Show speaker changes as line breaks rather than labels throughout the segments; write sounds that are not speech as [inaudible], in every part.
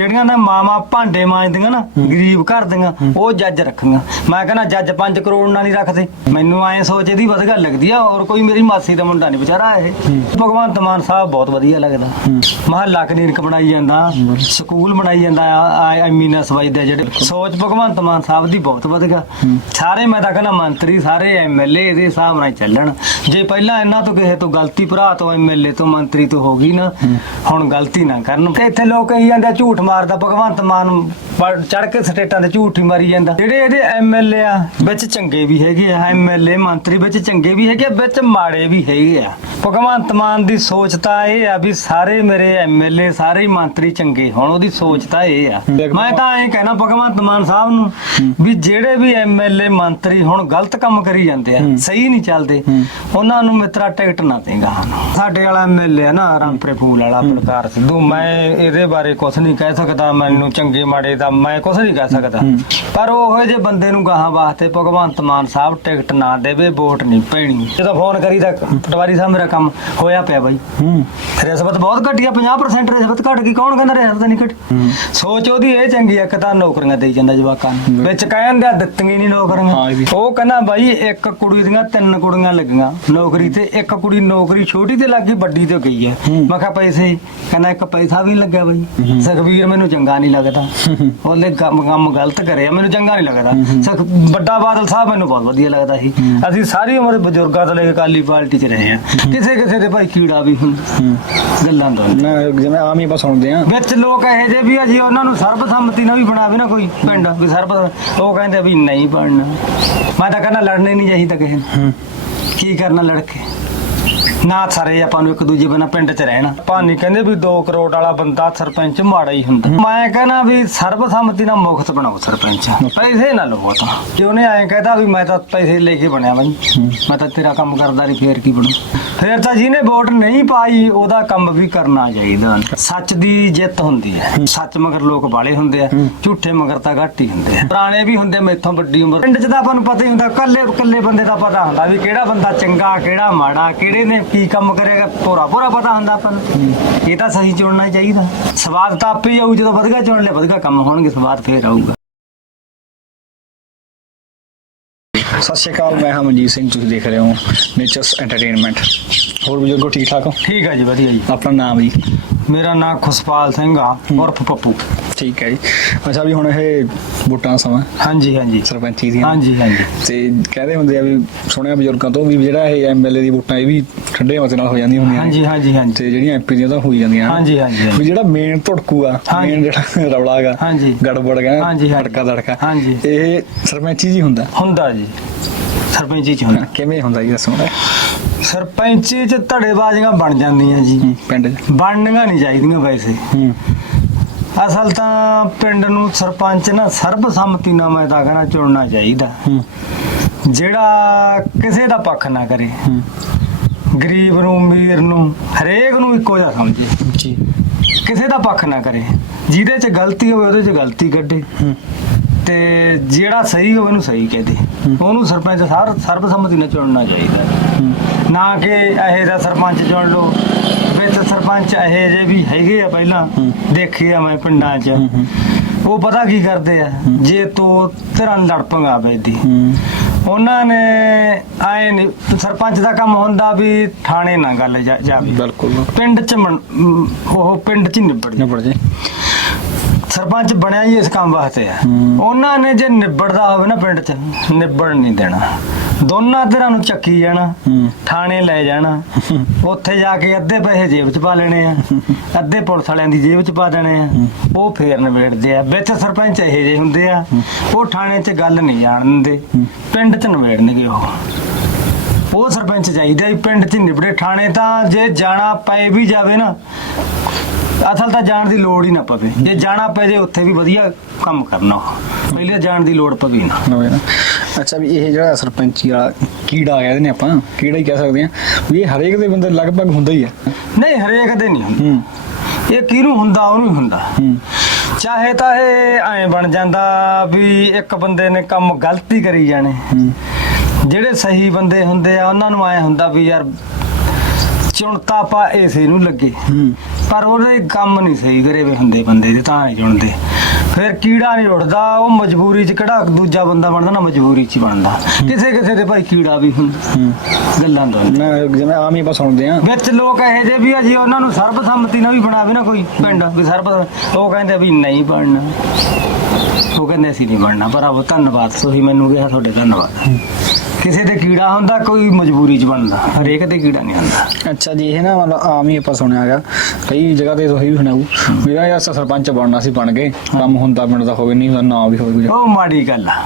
ਜਿਹੜੀਆਂ ਨਾ ਮਾਮਾ ਭਾਂਡੇ ਮਾਂਜਦੀਆਂ ਨਾ ਗਰੀਬ ਘਰ ਦੀਆਂ ਉਹ ਜੱਜ ਰੱਖੀਆਂ ਮੈਂ ਕਹਿੰਦਾ ਜੱਜ 5 ਕਰੋੜ ਨਾਲ ਨਹੀਂ ਰੱਖਦੇ। ਮੈਨੂੰ ਐਂ ਸੋਚ ਇਹਦੀ ਵਧੀਆ ਲੱਗਦੀ ਆ ਔਰ ਕੋਈ ਮੇਰੀ ਮਾਸੀ ਦਾ ਮੁੰਡਾ ਨਹੀਂ ਵਿਚਾਰਾ ਇਹ। ਭਗਵੰਤ ਮਾਨ ਸਾਹਿਬ ਬਹੁਤ ਵਧੀਆ ਲੱਗਦਾ। ਮਹੱਲਾ ਕਲੀਨਿਕ ਬਣਾਈ ਜਾਂਦਾ ਸਕੂਲ ਬਣਾਈ ਜਾਂਦਾ ਐਮੀਨਸ ਵਜਦੇ ਜਿਹੜੇ। ਸੋਚ ਭਗਵੰਤ ਮਾਨ ਸਾਹਿਬ ਦੀ ਬਹੁਤ ਵਧੀਆ ਸਾਰੇ ਮੈਂ ਤਾਂ ਕਹਿੰਦਾ ਮੰਤਰੀ ਸਾਰੇ ਐਮਐਲਏ ਇਹਦੇ ਹਿਸਾਬ ਨਾਲ ਚੱਲਣ। ਜੇ ਪਹਿਲਾਂ ਇਹਨਾਂ ਤੋਂ ਕਿਸੇ ਤੋਂ ਗਲਤੀ ਭਰਾ ਤੋਂ ਐਮਐਲਏ ਤੋਂ ਮੰਤਰੀ ਤੋਂ ਹੋ ਗਈ ਨਾ ਹੁਣ ਗਲਤੀ ਨਾ ਕਰਨ। ਤੇ ਇੱਥੇ ਲੋਕ ਕਹੀ ਜਾਂਦੇ ਝੂਠ ਮਾਰਦਾ ਭਗਵੰਤ ਮਾਨ ਚੜ ਕੇ ਸਟੇਟਾਂ ਤੇ ਝੂਠ ਮਾਰੀ ਜਾਂਦਾ। ਜਿਹੜੇ ਇਹਦੇ ਐਮਐਲਏ ਆ ਵਿੱਚ ਚੰਗੇ ਵੀ ਹੈਗੇ ਆ ਐਮਐਲਏ ਮੰਤਰੀ ਵਿੱਚ ਚੰਗੇ ਵੀ ਹੈਗੇ ਆ, ਵਿੱਚ ਮਾੜੇ ਵੀ ਹੈਗੇ ਆ। ਭਗਵੰਤ ਮਾਨ ਦੀ ਸੋਚ ਤਾਂ ਇਹ ਆ ਵੀ ਸਾਰੇ ਮੇਰੇ ਐਮਐਲਏ ਸਾਰੇ ਹੀ ਮੰਤਰੀ ਚੰਗੇ ਹੋਣ ਉਹਦੀ ਸੋਚ ਤਾਂ ਇਹ ਆ। ਮੈਂ ਤਾਂ ਐਂ ਕਹਿਣਾ ਭਗਵੰਤ ਮਾਨ ਸਾਹਿਬ ਨੂੰ ਵੀ ਜਿਹੜੇ ਵੀ ਐਮਐਲਏ ਮੰਤਰੀ ਹੁਣ ਗਲਤ ਕੰਮ ਕਰੀ ਜਾਂਦੇ ਆ ਸਹੀ ਨਹੀਂ ਚੱਲਦੇ ਉਹਨਾਂ ਨੂੰ ਮਿੱਤਰਾ ਟਿਕਟ ਨਾ ਦੇਗਾ ਸਾਡੇ ਵਾਲਾ ਐਮਐਲਏ ਆ ਨਾ ਰਾਮਪੁਰੇ ਫੂਲ ਵਾਲਾ ਬਲਕਾਰ ਸਿੱਧੂ ਮੈਂ ਇਹਦੇ ਬਾਰੇ ਕੁਝ ਨਹੀਂ ਕਹਿ ਸਕਦਾ ਮੈਨੂੰ ਚੰਗੇ ਮਾੜੇ ਦਾ ਮੈਂ ਕੁਝ ਨਹੀਂ ਕਹਿ ਸਕਦਾ। ਪਰ ਉਹ ਜੇ ਬੰਦੇ ਨੂੰ ਗਾਹਾਂ ਵਾਸਤੇ ਭਗਵੰਤ ਮਾਨ ਸਾਹਿਬ ਟਿਕਟ ਨਾ ਦੇਵੇ ਵੋਟ ਨਹੀਂ ਪੈਣੀ। ਜਦੋਂ ਫੋਨ ਕਰੀਦਾ ਪਟਵਾਰੀ ਸਾਹਿਬ ਮੇਰਾ ਕੰਮ ਹੋਇਆ ਪਿਆ ਬਾਈ।
ਹੂੰ।
ਰਿਸ਼ਵਤ ਬਹੁਤ ਘਟੀ ਆ 50% ਰਿਸ਼ਵਤ ਘਟ ਗਈ। ਕੌਣ ਕਹਿੰਦਾ ਰਿਸ਼ਵਤ ਨਹੀਂ ਘਟੀ? ਸੋਚ ਉਹਦੀ ਇਹ ਚੰਗੀ ਇੱਕ ਤਾਂ ਨੌਕਰੀਆਂ ਦੇਈ ਜਾਂਦਾ ਜਵਾਕਾਂ ਨੂੰ। ਵਿੱਚ ਕਹਿੰਦੇ ਦਿੱਤੀਆਂ ਨਹੀਂ ਨੌਕਰੀਆਂ। ਉਹ ਕਹਿੰਦਾ ਬਾਈ ਇੱਕ ਕੁੜੀ ਦੀਆਂ ਤਿੰਨ ਕੁੜੀਆਂ ਲੱਗੀਆਂ। ਨੌਕਰੀ ਤੇ ਇੱਕ ਕੁੜੀ ਨੌਕਰੀ ਛੋਟੀ ਤੇ ਲੱਗੀ ਵੱਡੀ ਤੇ ਗਈ ਹੈ। ਮੈਂ ਕਿਹਾ ਪੈਸੇ? ਕਹਿੰਦਾ ਇੱਕ ਪੈਸਾ ਵੀ ਲੱਗਿਆ ਬਾਈ। ਸੁਖਵੀਰ ਮੈਨੂੰ ਚੰਗਾ ਨਹੀਂ ਲੱਗਦਾ। [laughs] ਉਹਨੇ ਕੰਮ ਕੰਮ ਗਲਤ ਕਰਿਆ ਮੈਨੂੰ ਚੰਗਾ ਨਹੀਂ ਲੱਗਦਾ। ਸੁਖ ਵੱਡਾ ਬਾਦਲ ਸਾਹਿਬ ਮੈਨੂੰ ਬਹੁਤ ਵਧੀਆ ਲੱਗਦਾ ਸੀ। ਅਸੀਂ ਸਾਰੀ ਉਮਰ ਬਜ਼ੁਰਗਾਂ ਤੋਂ ਲੈ ਕੇ ਕਾਲੀ ਪਾਰਟੀ 'ਚ ਰਹੇ ਆ। ਕਿਸੇ ਕਿਸੇ ਦੇ ਭਾਈ ਕੀੜਾ ਵੀ ਹੁੰਦਾ। ਗੱਲਾਂ ਦਾ।
ਜਿਵੇਂ ਆਮ ਹੀ ਆਪਾਂ ਸੁਣਦੇ ਆ
ਵਿੱਚ ਲੋਕ ਇਹੋ ਜਿਹੇ ਵੀ ਆ ਜੀ ਉਹਨਾਂ ਨੂੰ ਸਰਬਸੰਮਤੀ ਨਾਲ ਵੀ ਬਣਾਵੇ ਨਾ ਕੋਈ ਪਿੰਡ। ਵੀ ਸਰਬ ਉਹ ਕਹਿੰਦੇ ਵੀ ਨਹੀਂ ਬਣਨਾ। ਮੈਂ ਤਾਂ ਕਹਿੰਦਾ ਲੜਨਾ ਨਹੀਂ ਚਾਹੀਦਾ ਕਿਸੇ ਨੂੰ। ਕੀ ਕਰਨਾ ਲੜ ਕੇ ਨਾ ਸਾਰੇ ਆਪਾਂ ਨੂੰ ਇੱਕ ਦੂਜੇ ਬਿਨਾਂ ਪਿੰਡ 'ਚ ਰਹਿਣਾ। ਭਾਨੀ ਕਹਿੰਦੇ ਵੀ 2 ਕਰੋੜ ਵਾਲਾ ਬੰਦਾ ਸਰਪੰਚ ਮਾੜਾ ਹੀ ਹੁੰਦਾ। ਮੈਂ ਕਹਿੰਦਾ ਵੀ ਸਰਬਸੰਮਤੀ ਨਾਲ ਮੁਖਤ ਬਣਾਓ ਸਰਪੰਚ। ਪੈਸੇ ਨਾ ਲਵੋ ਤਾਂ। ਜੇ ਉਹਨੇ ਐਂ ਕਹਿਦਾ ਵੀ ਮੈਂ ਤਾਂ ਪੈਸੇ ਲੈ ਕੇ ਬਣਿਆ ਬਾਈ ਮੈਂ ਤਾਂ ਤੇਰਾ ਕੰਮ ਕਰਦਾ ਨਹੀਂ ਫੇਰ ਕੀ ਬਣੂ? ਫੇਰ ਤਾਂ ਜਿਹਨੇ ਵੋਟ ਨਹੀਂ ਪਾਈ ਉਹਦਾ ਕੰਮ ਵੀ ਕਰਨਾ ਚਾਹੀਦਾ। ਸੱਚ ਦੀ ਜਿੱਤ ਹੁੰਦੀ ਹੈ। ਸੱਚ ਮਗਰ ਲੋਕ ਬਾਲੇ ਹੁੰਦੇ ਆ ਝੂਠੇ ਮਗਰ ਤਾਂ ਘੱਟ ਹੀ ਹੁੰਦੇ ਆ। ਪੁਰਾਣੇ ਵੀ ਹੁੰਦੇ ਮੈਥੋਂ ਵੱਡੀ ਉਮਰ। ਪਿੰਡ 'ਚ ਤਾਂ ਆਪਾਂ ਨੂੰ ਪਤਾ ਹੀ ਹੁੰਦਾ ਕੱਲੇ ਕੱਲੇ ਬੰਦੇ ਦਾ ਪਤਾ ਹੁੰਦਾ ਵੀ ਕਿਹੜਾ ਬੰਦਾ ਚੰਗਾ ਕਿਹੜਾ ਮਾੜਾ ਕਿਹੜੇ ਨੇ ਕੀ ਕੰਮ ਕਰੇਗਾ? ਪੂਰਾ ਪੂਰਾ ਪਤਾ ਹੁੰਦਾ ਆਪਾਂ ਨੂੰ। ਇਹ ਤਾਂ ਸਹੀ ਚੁਣਨਾ ਚਾਹੀਦਾ। ਸਵਾਦ ਤਾਂ ਆਪੇ ਹੀ ਆਊ ਜਦੋਂ ਵਧਗਾ ਚੁਣ ਲਿਆ ਵਧਗਾ ਕੰਮ ਹੋਣਗੇ ਸਵਾਦ ਫੇਰ ਆਊਗਾ।
ਸਤਿ ਸ਼੍ਰੀ ਅਕਾਲ ਮੈਂ ਹਾਂ ਮਨਜੀਤ ਸਿੰਘ ਤੁਸੀਂ ਦੇਖ ਰਹੇ ਹੋ ਨੇਚਰਸ ਐਂਟਰਟੇਨਮੈਂਟ। ਹੋਰ ਬਜ਼ੁਰਗੋ ਠੀਕ ਠਾਕ ਹੋ?
ਠੀਕ ਹੈ ਜੀ ਵਧੀਆ ਜੀ।
ਆਪਣਾ ਨਾਮ ਜੀ।
ਮੇਰਾ ਨਾਮ ਖੁਸ਼ਪਾਲ ਸਿੰਘ ਆ ਉਰਫ ਪੱਪੂ
ਠੀਕ ਹੈ ਜੀ ਅੱਛਾ ਵੀ ਹੁਣ ਇਹ ਵੋਟਾਂ ਦਾ ਸਮਾਂ
ਹਾਂਜੀ ਹਾਂਜੀ
ਸਰਪੰਚੀ ਦੀਆਂ
ਹਾਂਜੀ ਹਾਂਜੀ
ਤੇ ਕਹਿੰਦੇ ਹੁੰਦੇ ਆ ਵੀ ਸੁਣਿਆ ਬਜ਼ੁਰਗਾਂ ਤੋਂ ਵੀ ਜਿਹੜਾ ਇਹ ਐਮਐਲਏ ਦੀ ਵੋਟਾਂ ਇਹ ਵੀ ਠੰਡੇ ਮਤੇ ਨਾਲ ਹੋ ਜਾਂਦੀਆਂ ਹੁੰਦੀਆਂ।
ਹਾਂਜੀ ਹਾਂਜੀ ਹਾਂਜੀ
ਤੇ ਜਿਹੜੀਆਂ ਐਮਪੀ ਦੀਆਂ ਤਾਂ ਹੋਈ ਜਾਂਦੀਆਂ।
ਹਾਂਜੀ ਹਾਂਜੀ।
ਵੀ ਜਿਹੜਾ ਮੇਨ ਧੜਕੂ ਆ। ਮੇਨ ਜਿਹੜਾ ਰੌਲਾ ਹੈਗਾ
ਹਾਂਜੀ।
ਗੜਬੜ ਗਾ
ਹਾਂਜੀ, ਹਾਂਜੀ।
ਧੜਕਾ ਧੜਕਾ
ਹਾਂਜੀ।
ਇਹ ਸਰਪੰਚੀ ਜੀ ਹੁੰਦਾ
ਹੁੰਦਾ ਜੀ ਸਰਪੰਚੀ ਚ ਹੁੰਦਾ
ਕਿਵੇਂ ਹੁੰਦਾ ਜੀ ਦੱਸੋ
ਸਰਪੰਚੀ ਚ ਧੜੇਬਾਜ਼ੀਆਂ ਬਣ ਜਾਂਦੀਆਂ ਜੀ।
ਪਿੰਡ 'ਚ।
ਬਣਨੀਆਂ ਨਹੀਂ ਚਾਹੀਦੀਆਂ ਵੈਸੇ।
ਹੂੰ।
ਅਸਲ ਤਾਂ ਪਿੰਡ ਨੂੰ ਸਰਪੰਚ ਨਾ ਸਰਬਸੰਮਤੀ ਨਾਲ ਮੈਂ ਤਾਂ ਕਹਿੰਦਾ ਚੁਣਨਾ ਚਾਹੀਦਾ।
ਹੂੰ।
ਜਿਹੜਾ ਕਿਸੇ ਦਾ ਪੱਖ ਨਾ ਕਰੇ।
ਹੂੰ।
ਗਰੀਬ ਨੂੰ ਅਮੀਰ ਨੂੰ ਹਰੇਕ ਨੂੰ ਇੱਕੋ ਜਿਹਾ ਸਮਝੇ।
ਜੀ।
ਕਿਸੇ ਦਾ ਪੱਖ ਨਾ ਕਰੇ। ਜਿਹਦੇ 'ਚ ਗਲਤੀ ਹੋਵੇ ਉਹਦੇ 'ਚ ਗਲਤੀ ਕੱਢੇ।
ਹੂੰ।
ਤੇ ਜਿਹੜਾ ਸਹੀ ਹੋਵੇ ਉਹਨੂੰ ਸਹੀ ਕਹਿ ਦੇ। ਉਹਨੂੰ ਸਰਪੰਚ ਸਾਰ ਸਰਬਸੰਮਤੀ ਨਾਲ ਚੁਣਨਾ ਚਾਹੀਦਾ। ਨਾ ਕਿ ਇਹ ਦਾ ਸਰਪੰਚ ਚੁਣ ਲਓ। ਵਿੱਚ ਸਰਪੰਚ ਇਹ ਜੇ ਵੀ ਹੈਗੇ ਆ ਪਹਿਲਾਂ। ਦੇਖੇ ਆ ਮੈਂ ਪਿੰਡਾਂ 'ਚ। ਉਹ ਪਤਾ ਕੀ ਕਰਦੇ ਆ? ਜੇ ਤੂੰ ਤੇਰਾ ਲੜ ਪੰਗਾ ਪੈਦੀ
ਹੂੰ।
ਉਹਨਾਂ ਨੇ ਆਏ ਸਰਪੰਚ ਦਾ ਕੰਮ ਹੁੰਦਾ ਵੀ ਥਾਣੇ ਨਾ ਗੱਲ ਜਾ-
ਬਿਲਕੁਲ।
ਪਿੰਡ 'ਚ ਉਹ ਪਿੰਡ 'ਚ। ਨਿਬੜ
ਜੇ
ਸਰਪੰਚ ਬਣਿਆ ਹੀ ਇਸ ਕੰਮ ਵਾਸਤੇ ਆ। ਉਹਨਾਂ ਨੇ ਜੇ ਨਿਬੜਦਾ ਹੋਵੇ ਨਾ ਪਿੰਡ 'ਚ, ਨਿਬੜ ਨਹੀਂ ਦੇਣਾ। ਦੋਨਾਂ ਧਿਰਾਂ ਨੂੰ ਚੱਕੀ ਜਾਣਾ, ਥਾਣੇ ਲੈ ਜਾਣਾ। ਉੱਥੇ ਜਾ ਕੇ ਅੱਧੇ ਪੈਸੇ ਜੇਬ 'ਚ ਪਾ ਲੈਣੇ ਆ। ਅੱਧੇ ਪੁਲਿਸ ਵਾਲਿਆਂ ਦੀ ਜੇਬ 'ਚ ਪਾ ਦੇਣੇ ਆ। ਉਹ ਫੇਰ ਨਿਬੇੜਦੇ ਆ। ਵਿੱਚ ਸਰਪੰਚ ਇਹੋ ਜਿਹੇ ਹੁੰਦੇ ਆ। ਉਹ ਥਾਣੇ 'ਚ ਗੱਲ ਨਹੀਂ ਜਾਣ ਦਿੰਦੇ। ਪਿੰਡ 'ਚ ਨਿਬੇੜਨਗੇ ਉਹ। ਉਹ ਸਰਪੰਚ ਚਾਹੀਦਾ ਪਿੰਡ 'ਚ ਨਿਬੜੇ। ਥਾਣੇ ਤਾਂ ਜੇ ਜਾਣਾ ਪਏ ਵੀ ਜਾਵੇ ਨਾ ਅਸਲ ਤਾਂ ਜਾਣ ਦੀ ਲੋੜ ਹੀ ਨਾ ਪਵੇ। ਜੇ ਜਾਣਾ ਪਏ ਜੇ ਉੱਥੇ ਵੀ ਵਧੀਆ ਕੰਮ ਕਰਨਾ ਪਹਿਲੇ ਜਾਣ ਦੀ ਲੋੜ ਪਵੇ ਨਾ।
ਹੋਵੇ ਨਾ। ਅੱਛਾ ਵੀ ਇਹ ਜਿਹੜਾ ਸਰਪੰਚੀ ਵਾਲਾ ਕੀੜਾ ਕਹਿੰਦੇ ਨੇ ਆਪਾਂ ਕੀੜਾ ਹੀ ਕਹਿ ਸਕਦੇ ਆ ਵੀ ਇਹ ਹਰੇਕ ਦੇ ਬੰਦੇ ਲਗਭਗ ਹੁੰਦਾ ਹੀ ਆ।
ਨਹੀਂ ਹਰੇਕ ਦੇ ਨਹੀਂ ਹੁੰਦਾ। ਇਹ ਕਿਹਨੂੰ ਹੁੰਦਾ ਉਹਨੂੰ ਹੀ ਹੁੰਦਾ। ਚਾਹੇ ਤਾਂ ਇਹ ਐਂ ਬਣ ਜਾਂਦਾ ਵੀ ਇੱਕ ਬੰਦੇ ਨੇ ਕੰਮ ਗਲਤੀ ਕਰੀ ਜਾਣੇ। ਜਿਹੜੇ ਸਹੀ ਬੰਦੇ ਹੁੰਦੇ ਆ ਉਹਨਾਂ ਨੂੰ ਐ ਹੁੰਦਾ ਵੀ ਯਾਰ ਚੁਣਤਾ ਆਪਾਂ ਇਸੇ ਨੂੰ ਲੱਗੇ।
ਹੂੰ।
ਪਰ ਉਹਦੇ ਕੰਮ ਨਹੀਂ ਸਹੀ ਕਰੇ ਵੇ ਹੁੰਦੇ ਬੰਦੇ ਦੇ ਤਾਂ ਨਹੀਂ ਚੁਣਦੇ ਫਿਰ ਕੀੜਾ ਨਹੀਂ ਉੱਠਦਾ ਉਹ ਮਜਬੂਰੀ 'ਚ ਕਿਹੜਾ ਦੂਜਾ ਬੰਦਾ ਬਣਦਾ ਨਾ ਮਜਬੂਰੀ 'ਚ ਹੀ ਬਣਦਾ। ਕਿਸੇ ਕਿਸੇ ਦੇ ਭਾਈ ਕੀੜਾ ਵੀ ਹੁੰਦਾ। ਗੱਲਾਂ ਦਾ।
ਨਾ ਜਿਵੇਂ ਆਮ ਹੀ ਆਪਾਂ ਸੁਣਦੇ ਆ
ਵਿੱਚ ਲੋਕ ਇਹੋ ਜਿਹੇ ਵੀ ਆ ਜੀ ਉਹਨਾਂ ਨੂੰ ਸਰਬਸੰਮਤੀ ਨਾਲ ਵੀ ਬਣਾਵੇ ਨਾ ਕੋਈ ਪਿੰਡ। ਵੀ ਸਰਬ ਉਹ ਕਹਿੰਦੇ ਵੀ ਨਹੀਂ ਬਣਨਾ। ਉਹ ਕਹਿੰਦੇ ਅਸੀਂ ਨਹੀਂ ਬਣਨਾ। ਪਰ ਆਪ ਧੰਨਵਾਦ ਤੁਸੀਂ ਮੈਨੂੰ ਕਿਹਾ ਤੁਹਾਡੇ ਧੰਨਵਾਦ। ਕਿਸੇ ਦੇ ਕੀੜਾ ਹੁੰਦਾ ਕੋਈ ਮਜਬੂਰੀ 'ਚ ਬਣਦਾ। ਹਰੇਕ ਦੇ ਕੀੜਾ ਨਹੀਂ ਹੁੰਦਾ।
ਅੱਛਾ ਜੀ ਇਹ ਨਾ ਮਤਲਬ ਆਮ ਹੀ ਆਪਾਂ ਸੁਣਿਆ ਹੈਗਾ। ਕਈ ਜਗ੍ਹਾ ਤੇ ਤੁਸੀਂ ਵੀ ਸੁਣਾਉ ਮੇਰਾ ਯਾਰ ਸਰਪੰਚ ਬਣਨਾ ਸੀ ਬਣ ਗਏ। ਕੰਮ ਹੁੰਦਾ ਪਿੰਡ ਦਾ ਹੋਵੇ ਨਹੀਂ ਹੁੰਦਾ ਨਾ ਵੀ ਹੋਵੇ
ਉਹ ਮਾੜੀ ਗੱਲ ਆ।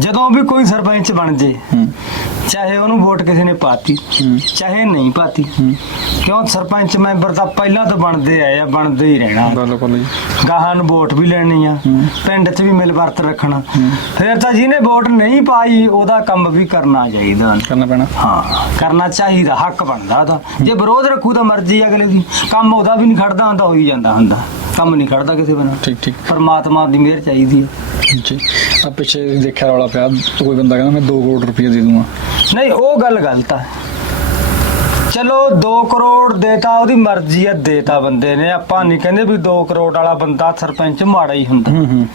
ਜਦੋਂ ਵੀ ਕੋਈ ਸਰਪੰਚ ਬਣ ਜੇ ਚਾਹੇ ਉਹਨੂੰ ਵੋਟ ਕਿਸੇ ਨੇ ਪਾਤੀ ਚਾਹੇ ਨਹੀਂ ਪਾਤੀ। ਕਿਉਂ ਸਰਪੰਚ ਮੈਂਬਰ ਤਾਂ ਪਹਿਲਾਂ ਤੋਂ ਬਣਦੇ ਆਏ ਆ ਬਣਦੇ ਹੀ ਰਹਿਣਾ।
ਬਿਲਕੁਲ ਜੀ।
ਗਾਹਾਂ ਨੂੰ ਵੋਟ ਵੀ ਲੈਣੀ ਆ। ਪਿੰਡ 'ਚ ਵੀ ਮਿਲ ਵਰਤ ਰੱਖਣਾ। ਫਿਰ ਤਾਂ ਜਿਹਨੇ ਵੋਟ ਨਹੀਂ ਪਾਈ ਉਹਦਾ ਕੰਮ ਵੀ ਕਰਨਾ ਚਾਹੀਦਾ।
ਕਰਨਾ ਪੈਣਾ।
ਹਾਂ ਕਰਨਾ ਚਾਹੀਦਾ ਹੱਕ ਬਣਦਾ ਉਹਦਾ। ਜੇ ਵਿਰੋਧ ਰੱਖੂ ਤਾਂ ਮਰਜ਼ੀ ਅਗਲੇ ਦੀ। ਕੰਮ ਉਹਦਾ ਵੀ ਨਹੀਂ ਖੜਦਾ ਹੁੰਦਾ ਹੋਈ ਜਾਂਦਾ ਹੁੰਦਾ। ਕੰਮ ਨਹੀਂ ਖੜਦਾ ਕਿਸੇ ਬਿਨਾਂ।
ਠੀਕ ਠੀਕ।
ਪਰਮਾਤਮਾ ਦੀ ਮਿਹਰ ਚਾਹੀਦੀ ਹੈ
ਜੀ। ਆ ਪਿੱਛੇ ਦੇਖਿਆ ਰੌਲਾ ਪਿਆ ਕੋਈ ਬੰਦਾ ਕਹਿੰਦਾ ਮੈਂ 2 ਕਰੋੜ ਰੁਪਏ ਦੇ ਦੂੰਗਾ।
ਨਹੀਂ ਉਹ ਗੱਲ ਗਲਤ ਹੈ ਚਲੋ 2 ਕਰੋੜ ਦੇਤਾ ਉਹਦੀ ਮਰਜ਼ੀ ਹੈ ਦੇਤਾ ਬੰਦੇ ਨੇ। ਆਪਾਂ ਨਹੀਂ ਕਹਿੰਦੇ ਵੀ 2 ਕਰੋੜ ਵਾਲਾ ਬੰਦਾ ਸਰਪੰਚ ਮਾੜਾ ਹੀ ਹੁੰਦਾ।
ਹੂੰ ਹੂੰ।